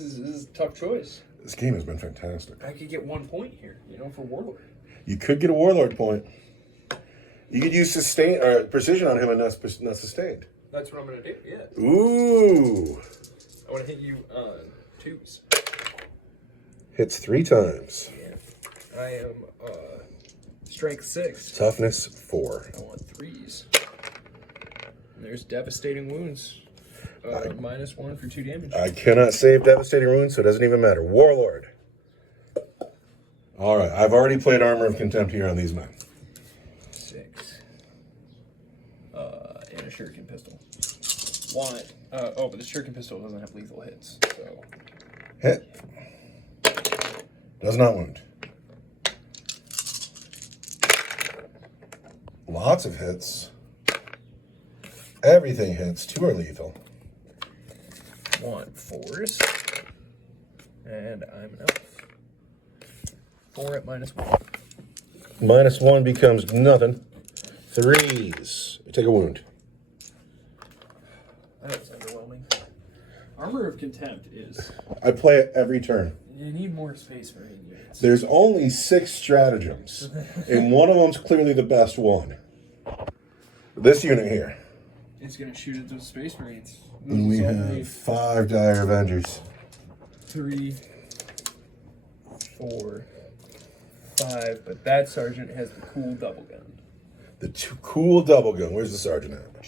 is a tough choice. This game has been fantastic. I could get 1 point here, you know, for Warlord. You could get a Warlord point. You could use sustain or precision on him and not sustained. That's what I'm gonna do, yeah. Ooh. I want to hit you on 2s. Hits 3 times. Yeah. I am strength 6. Toughness 4. I want 3s. And there's devastating wounds. -1 for 2 damage. I cannot save devastating wounds, so it doesn't even matter. Warlord. All right, I've already played Armor of Contempt here on these men. 6. And a shuriken pistol. Want. But the shuriken pistol doesn't have lethal hits, so. Hit. Does not wound. Lots of hits. Everything hits. 2 are lethal. 1 4s. And I'm an elf. 4 at -1. -1 becomes nothing. 3s. Take a wound. That was underwhelming. Armor of Contempt is... I play it every turn. You need more space for it. Units. There's only 6 stratagems, and one of them's clearly the best one. This unit here. It's going to shoot at those Space Marines. And we have 5 Dire Avengers. 3, 4, 5, but that sergeant has the cool double gun. The cool double gun. Where's the sergeant at?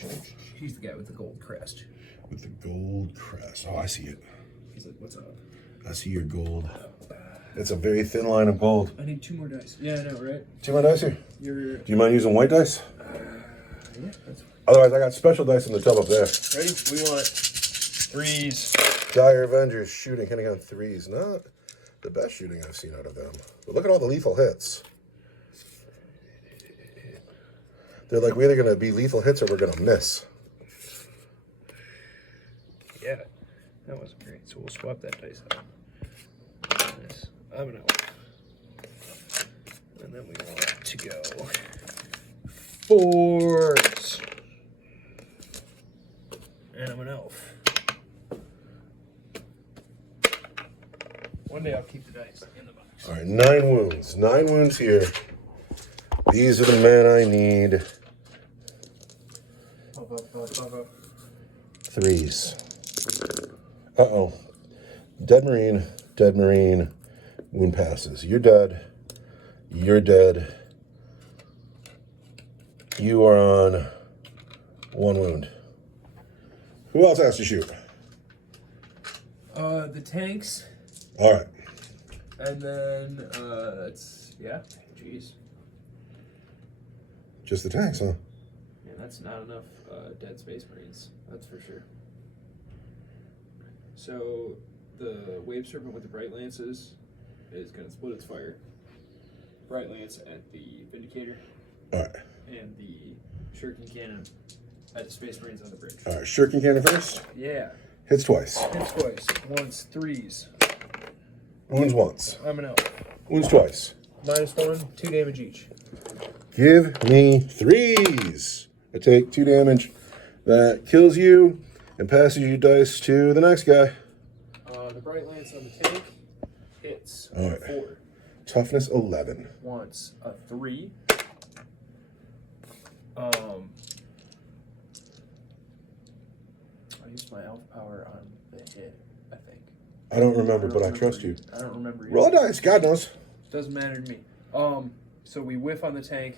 He's the guy with the gold crest. With the gold crest. Oh, I see it. He's like, what's up? I see your gold. It's a very thin line of gold. I need 2 more dice. Yeah, I know, right? 2 more dice here. You're... Do you mind using white dice? Yeah, that's fine. Otherwise, I got special dice in the tub up there. Ready? We want 3s. Dire Avengers shooting, hitting on 3s. Not the best shooting I've seen out of them. But look at all the lethal hits. They're like, we're either going to be lethal hits or we're going to miss. Yeah, that wasn't great. So we'll swap that dice out. Nice. I'm an elf. And then we want to go 4s. And I'm an elf. One day I'll keep the dice in the box. All right, 9 wounds. 9 wounds here. These are the men I need. 3s. Uh-oh. Dead Marine, wound passes. You're dead. You're dead. You are on 1 wound. Who else has to shoot? The tanks. All right. And then, yeah, jeez. Just the tanks, huh? Yeah, that's not enough dead Space Marines, that's for sure. So, the Wave Serpent with the Bright Lances is going to split its fire. Bright Lance at the Vindicator. All right. And the Shuriken Cannon at the Space Marines on the bridge. All right, Shuriken Cannon first. Yeah. Hits twice. Hits twice. Once, 3s. Wounds once. I'm an elf. Wounds twice. -1, 2 damage each. Give me 3s. I take 2 damage. That kills you and passes you dice to the next guy. The Bright Lance on the tank hits. All right. 4. Toughness 11. Once, a 3. I used my elf power on the hit, I think. I don't remember, but I trust you. I don't remember. Roll a dice. God knows. Doesn't matter to me. So we whiff on the tank.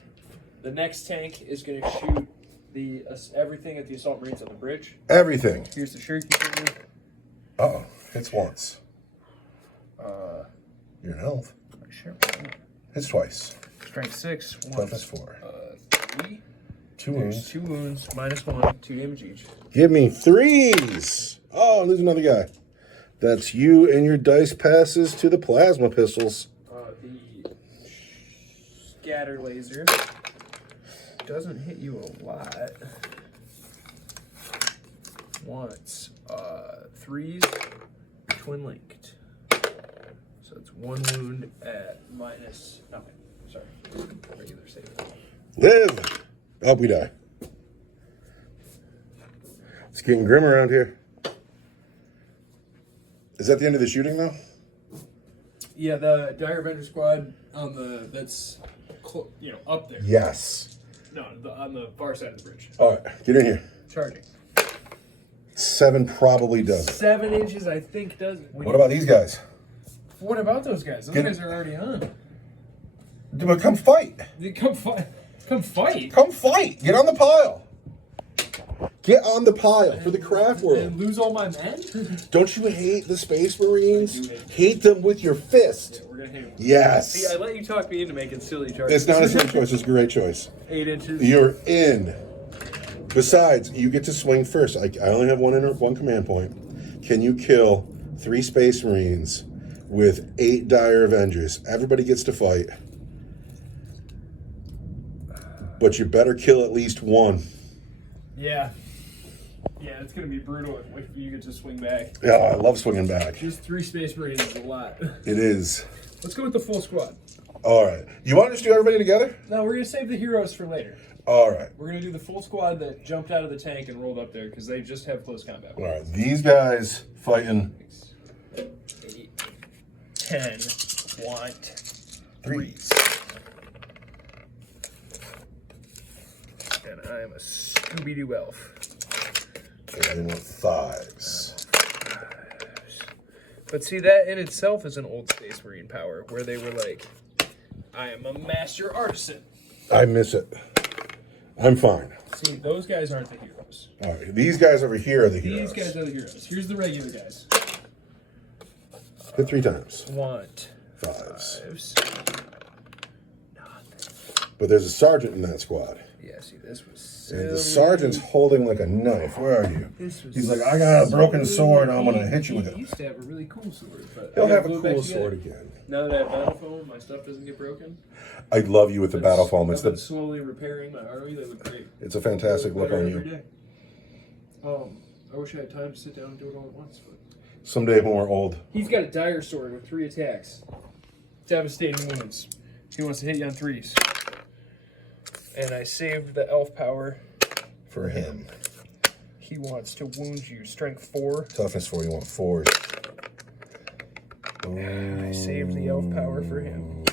The next tank is going to shoot the everything at the Assault Marines on the bridge. Everything. Here's the Shuriken Cannon. Uh-oh. Hits once. You're an elf. Sure. Hits twice. Strength 6. Toughness 4. 3. 2 wounds. 2 wounds. -1. 2 damage each. Give me 3s. Oh, there's another guy. That's you and your dice passes to the plasma pistols. The scatter laser doesn't hit you a lot. Once. 3s. Twin linked. So it's 1 wound at -nothing. Sorry. Regular save. Live! Oh, we die. It's getting grim around here. Is that the end of the shooting, though? Yeah, the Dire Avenger squad on that's up there. Yes. No, on the far side of the bridge. All right, get in here. Charging. 7 probably doesn't. 7 inches, I think, doesn't. What about these guys? What about those guys? Those guys are already on. But come fight. Come fight. Come fight. Come fight. Get on the pile. Get on the pile for the craft world. And lose all my men? Don't you hate the Space Marines? Hate them with your fist. Yeah, we're gonna hate them. Yes. See, I let you talk me into making silly choices. It's not a silly choice. It's a great choice. 8 inches. You're in. Besides, you get to swing first. I only have one command point. Can you kill 3 Space Marines with 8 Dire Avengers? Everybody gets to fight. But you better kill at least one. Yeah. Yeah, it's going to be brutal if you get to swing back. Yeah, I love swinging back. Just 3 Space Marines is a lot. It is. Let's go with the full squad. All right. You want to just do everybody together? No, we're going to save the heroes for later. All right. We're going to do the full squad that jumped out of the tank and rolled up there because they just have close combat. All right. These guys fighting 8, 10, want 3s. And I am a Scooby-Doo elf. And they want 5s. But see, that in itself is an old Space Marine power where they were like, I am a master artisan. I miss it. I'm fine. See, those guys aren't the heroes. All right. These guys over here are the heroes. These guys are the heroes. Here's the regular guys. Hit 3 times. Want 5s. 5s. But there's a sergeant in that squad. Yeah, see, this was And silly. the sergeant's holding like a knife. Where are you? This was He's like, I got a broken silly. sword. I'm going to hit you with He it. used to have a really cool sword. But He'll I got have a glued back cool together. sword again. Now that I have battle foam, my stuff doesn't get broken. I love you with the battle foam. I've It's been the slowly repairing my army. They look great. it's a fantastic look Better on every you. day. I wish I had time to sit down and do it all at once. But Someday when we're old. he's got a dire sword with 3 attacks, devastating wounds. He wants to hit you on 3s. And I saved the elf power For him. He wants to wound you. Strength 4. Toughness 4. You want 4s. I saved the elf power for him.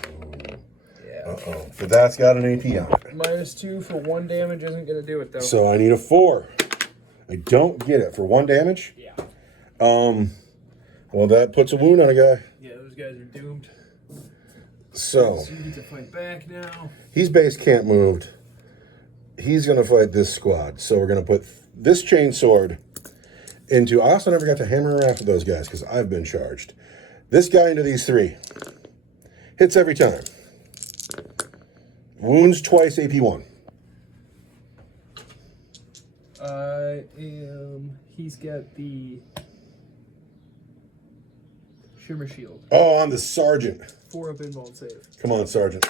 Yeah. Uh-oh. But that's got an AP on it. -2 for 1 damage isn't going to do it, though. So I need a 4. I don't get it for 1 damage. Yeah. Well, that puts a wound on a guy. Yeah, those guys are doomed. So So you get to fight back now. he's base camp moved. He's going to fight this squad. So we're going to put this chain sword into... I also never got to hammer around with those guys because I've been charged. This guy into these 3. Hits every time. Wounds twice, AP 1. He's got the Shimmer Shield. Oh, I'm the sergeant. 4 up invuln save. Come on, sergeant.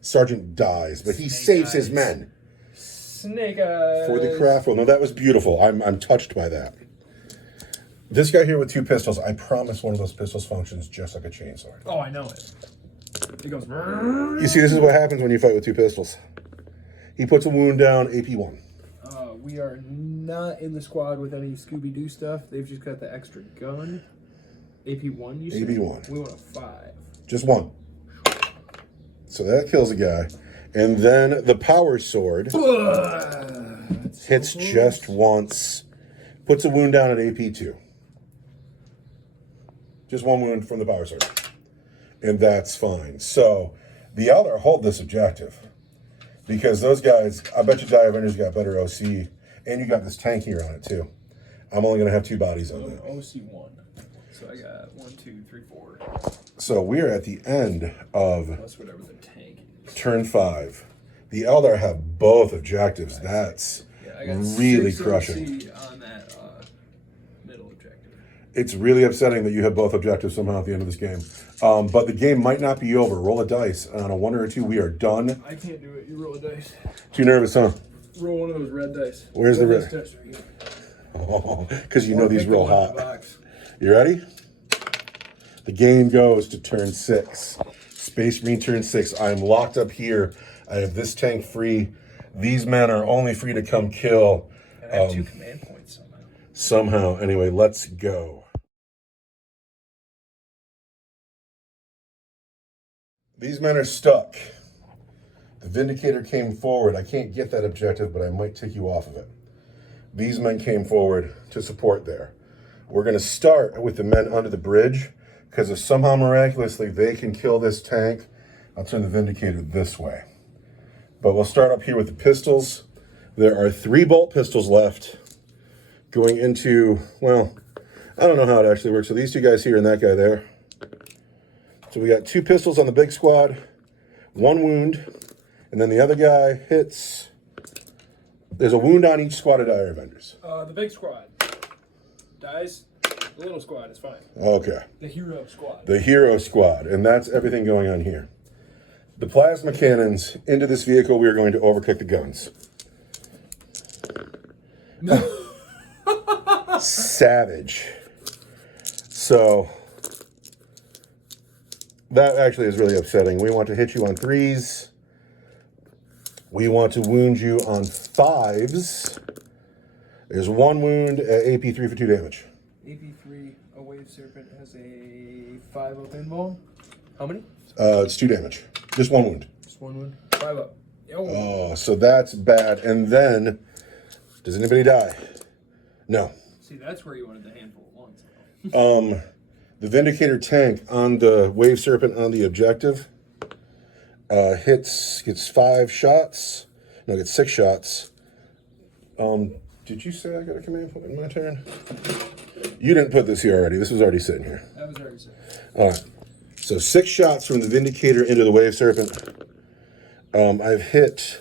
Sergeant dies, but he Snake saves his eyes. men Snake Eyes. for the craft roll. No, that was beautiful. I'm touched by that. This guy here with 2 pistols, I promise one of those pistols functions just like a chainsword. Oh, I know it. It goes. You see, this is what happens when you fight with 2 pistols. He puts a wound down, AP 1. We are not in the squad with any Scooby-Doo stuff. They've just got the extra gun. AP 1, you said? AP 1. We want a 5. Just 1. So that kills a guy. And then the power sword hits just once. Puts a wound down at AP 2. Just 1 wound from the power sword. And that's fine. So the Eldar hold this objective. Because those guys, I bet you Dire Avengers got better OC. And you got this tank here on it too. I'm only going to have 2 bodies on that. OC1. So I got 1, 2, 3, 4. So we're at the end of Plus whatever the tank is. turn 5. The Eldar have both objectives. That's I got really 6 crushing. OC on that middle objective. It's really upsetting that you have both objectives somehow at the end of this game. But the game might not be over. Roll a dice. On a 1 or a 2, we are done. I can't do it. You roll a dice. Too nervous, huh? Roll one of those red dice. Where's the red? Dice right here. Oh, because you know Or these pick real the one in the hot. box. You ready? The game goes to turn 6. Space Marine turn 6. I am locked up here. I have this tank free. These men are only free to come kill. And I have 2 command points somehow. Somehow. Anyway, let's go. These men are stuck. The Vindicator came forward. I can't get that objective, but I might take you off of it. These men came forward to support there. We're going to start with the men under the bridge, because if somehow miraculously they can kill this tank, I'll turn the Vindicator this way. But we'll start up here with the pistols. There are 3 bolt pistols left going into, well, I don't know how it actually works. So these 2 guys here and that guy there. So we got 2 pistols on the big squad, 1 wound, and then the other guy hits. There's a wound on each squad of Dire Avengers. The big squad dies. The little squad is fine. Okay. The hero squad. The hero squad, and that's everything going on here. The plasma cannons into this vehicle, we are going to overcook the guns. Savage. So that actually is really upsetting. We want to hit you on 3s. We want to wound you on 5s. There's 1 wound at AP3 for 2 damage. AP3, a wave serpent has a 5-up pinball. How many? It's 2 damage. Just 1 wound. Just 1 wound. 5-up. Oh, so that's bad. And then, does anybody die? No. See, that's where you wanted the handful at once. The Vindicator tank on the Wave Serpent on the objective gets 5 shots. No, gets 6 shots. Did you say I got a command point in my turn? You didn't put this here already. This was already sitting here. That was already said. All right. So 6 shots from the Vindicator into the Wave Serpent. I've hit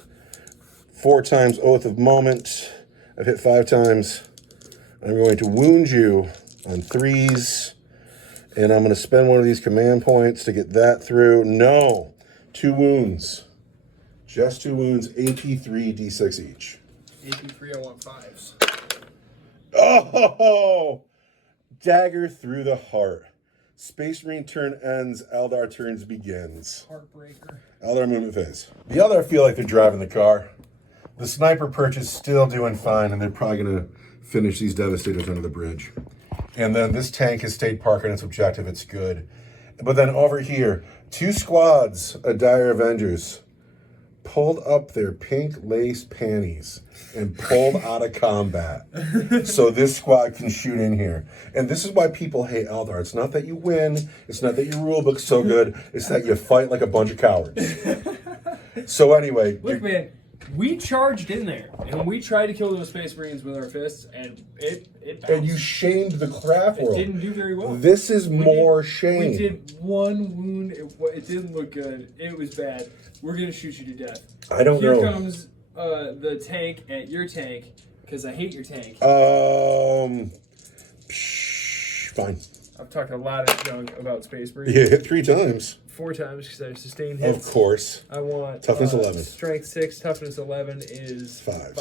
4 times Oath of Moment. I've hit 5 times. I'm going to wound you on 3s. And I'm going to spend one of these command points to get that through. No. 2 wounds. Just 2 wounds. AP3, D6 each. AP3, I want 5s. Oh! Dagger through the heart. Space Marine turn ends. Eldar turns begins. Heartbreaker. Eldar movement phase. The Eldar feel like they're driving the car. The sniper perch is still doing fine, and they're probably going to finish these Devastators under the bridge. And then this tank has stayed parked on its objective. It's good. But then over here, 2 squads of Dire Avengers pulled up their pink lace panties and pulled out of combat so this squad can shoot in here. And this is why people hate Eldar. It's not that you win. It's not that your rule book's so good. It's that you fight like a bunch of cowards. So anyway. Look, man, we charged in there, and we tried to kill those Space Marines with our fists, and it bounced. And you shamed the craft world. It didn't do very well. This is more shame. We did 1 wound. It didn't look good. It was bad. We're going to shoot you to death. I don't know. Here comes the tank at your tank, because I hate your tank. Fine. I've talked a lot of junk about Space Marines. You hit 3 times. 4 times, because I sustained hits. Of course. I want... Toughness 11. Strength 6, toughness 11 is 5.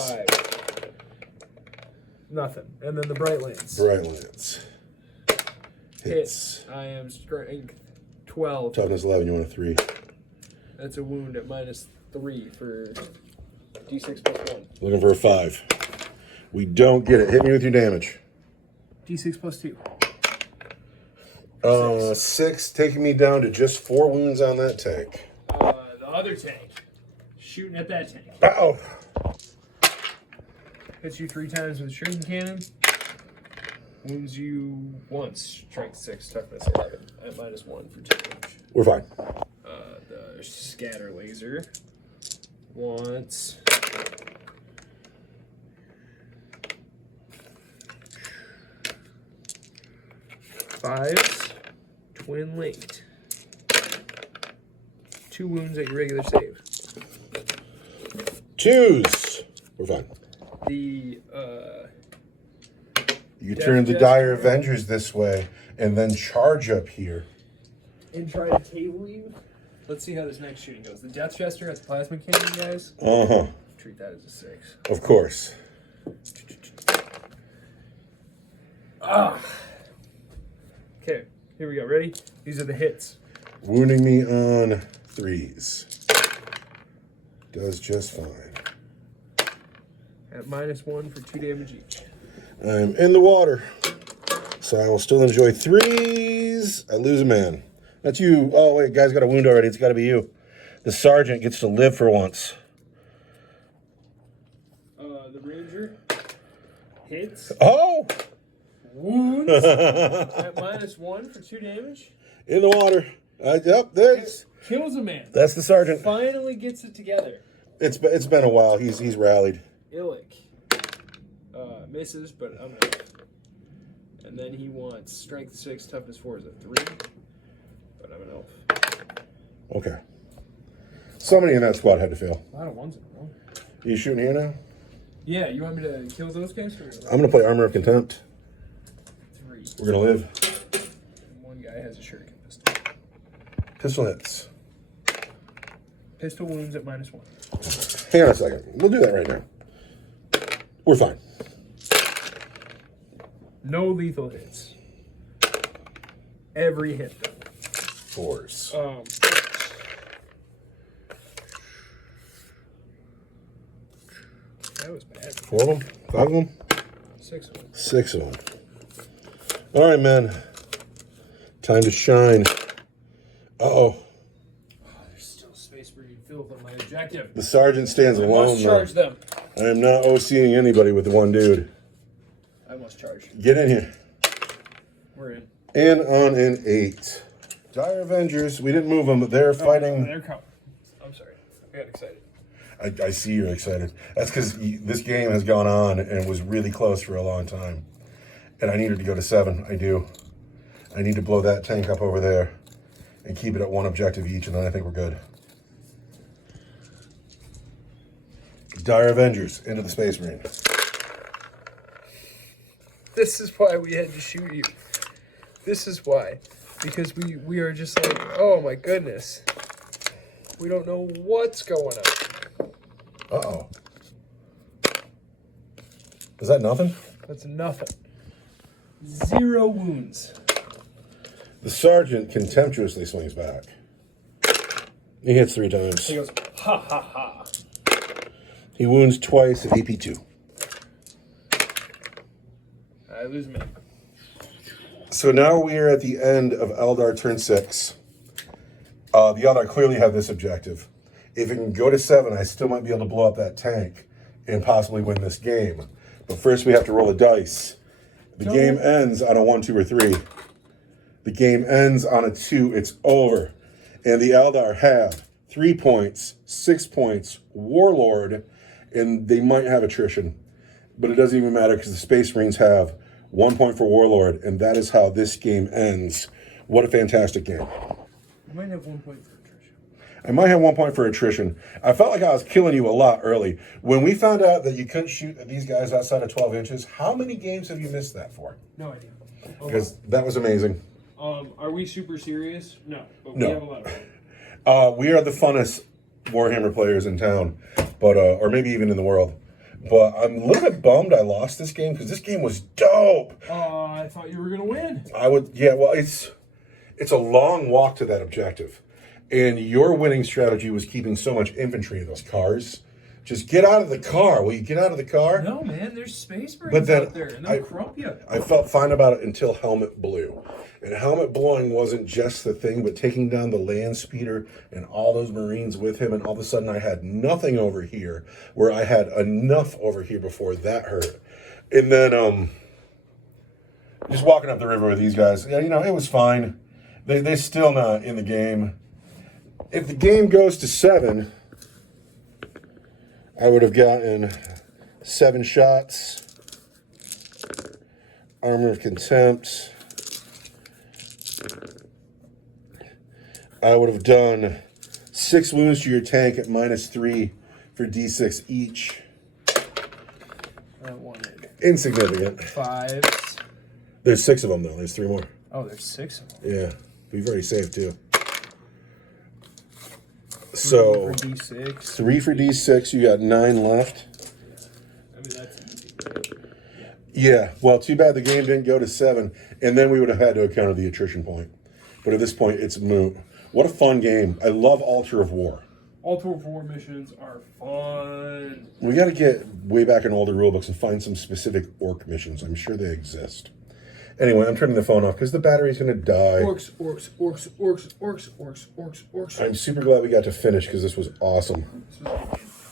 Nothing. And then the Bright Lance. Bright Lance. Hits. I am strength 12. Toughness 11, you want a 3. That's a wound at -3 for D6 plus 1. Looking for a 5. We don't get it. Hit me with your damage. D6 plus 2. 6, taking me down to just 4 wounds on that tank. The other tank. Shooting at that tank. Ow! Hits you 3 times with a shooting cannon. Wounds you once. Strength 6, toughness 11 at -1 for 2 damage. We're fine. The scatter laser wants 5s, twin linked. 2 wounds at your regular save. 2s. We're fine. The You turn the Dire Avengers this way and then charge up here. and try to table you. Let's see how this next shooting goes. The Death Jester at the plasma cannon, guys. Uh-huh. Treat that as a 6. Of course. Okay, here we go. Ready? These are the hits. Wounding me on 3s. Does just fine. At -1 for 2 damage each. I'm in the water. So I will still enjoy 3s. I lose a man. That's you. Oh, wait, guy's got a wound already. It's got to be you. The sergeant gets to live for once. The Ranger hits. Oh! Wounds at -1 for 2 damage. In the water. Yep, there's. Kills a man. That's the sergeant. Finally gets it together. It's been a while. He's rallied. Illic. Misses, but I'm an elf. And then he wants strength 6, toughness 4 is a 3. But I'm an elf. Okay. Somebody in that squad had to fail. A lot of ones in a row. You shooting here now? Yeah, you want me to kill those guys? I'm going to play Armor of Contempt. 3. We're going to live. One guy has a shuriken pistol. Pistol hits. Pistol wounds at -1. Hang on a second. We'll do that right now. We're fine. No lethal hits. Every hit, though. 4s. That was bad. 4 of them? 5 of them? 6 of them. 6 of them. All right, man. Time to shine. Uh-oh. There's still Space Marine filth on my objective. The sergeant stands I alone, must charge them. I am not OCing anybody with the one dude. I must charge. Get in here. We're in. And on an 8. Dire Avengers. We didn't move them, but they're fighting. They're coming. I'm sorry. I got excited. I see you're excited. That's because this game has gone on and was really close for a long time. And I needed to go to 7. I do. I need to blow that tank up over there and keep it at 1 objective each, and then I think we're good. Dire Avengers into the Space Marine. This is why we had to shoot you. This is why. Because we are just like, oh my goodness. We don't know what's going on. Uh-oh. Is that nothing? That's nothing. 0 wounds. The sergeant contemptuously swings back. He hits 3 times. He goes, ha ha ha. He wounds twice at AP2. I lose me. So now we are at the end of Eldar turn 6. The Eldar clearly have this objective. If it can go to 7, I still might be able to blow up that tank and possibly win this game. But first we have to roll a dice. The game ends on a 1, 2, or 3. The game ends on a 2. It's over. And the Eldar have 3 points, 6 points, Warlord, and they might have attrition. But it doesn't even matter because the Space Marines have 1 point for Warlord, and that is how this game ends. What a fantastic game. You might have 1 point for attrition. I might have 1 point for attrition. I felt like I was killing you a lot early. When we found out that you couldn't shoot at these guys outside of 12 inches, how many games have you missed that for? No idea. Because that was amazing. Are we super serious? No. But No. we have a lot of We are the funnest Warhammer players in town, but or maybe even in the world. But I'm a little bit bummed I lost this game because this game was dope. I thought you were going to win. Well, it's a long walk to that objective. And your winning strategy was keeping so much infantry in those cars. Just get out of the car. Will you get out of the car? No, man, there's Space Marines But then out there, and they'll crump you. I felt fine about it until helmet blew. And helmet blowing wasn't just the thing, but taking down the land speeder and all those Marines with him, and all of a sudden I had nothing over here, where I had enough over here before that hurt. And then just walking up the river with these guys, yeah, it was fine. They're still not in the game. If the game goes to 7, I would have gotten 7 shots, Armor of Contempt. I would have done 6 wounds to your tank at -3 for D6 each. I wanted Insignificant. 5s. There's 6 of them, though. There's 3 more. Oh, there's 6 of them. Yeah. We've already saved 2. So, 3 for D6. 3 for D6. You got 9 left. I mean, that's easy. Yeah. Well, too bad the game didn't go to 7, and then we would have had to account for the attrition point. But at this point, it's moot. What a fun game. I love Altar of War. Altar of War missions are fun. We got to get way back in older rulebooks and find some specific orc missions. I'm sure they exist. Anyway, I'm turning the phone off because the battery's going to die. Orcs, orcs, orcs, orcs, orcs, orcs, orcs, orcs. I'm super glad we got to finish because this was awesome.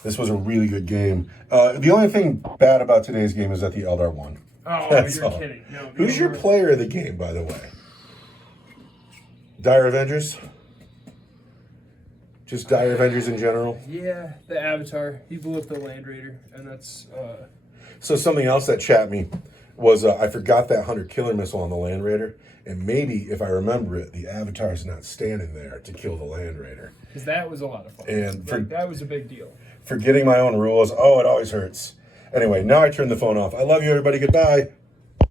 This was a really good game. The only thing bad about today's game is that the Eldar won. Oh, That's you're all. kidding. No, Who's your player of the game, by the way? Dire Avengers? Just Dire Avengers in general? Yeah, the Avatar. He blew up the Land Raider, and that's... So something else that chapped me was I forgot that 100 killer missile on the Land Raider, and maybe, if I remember it, the Avatar's not standing there to kill the Land Raider. Because that was a lot of fun. And that was a big deal. Forgetting my own rules, oh, it always hurts. Anyway, now I turn the phone off. I love you, everybody. Goodbye.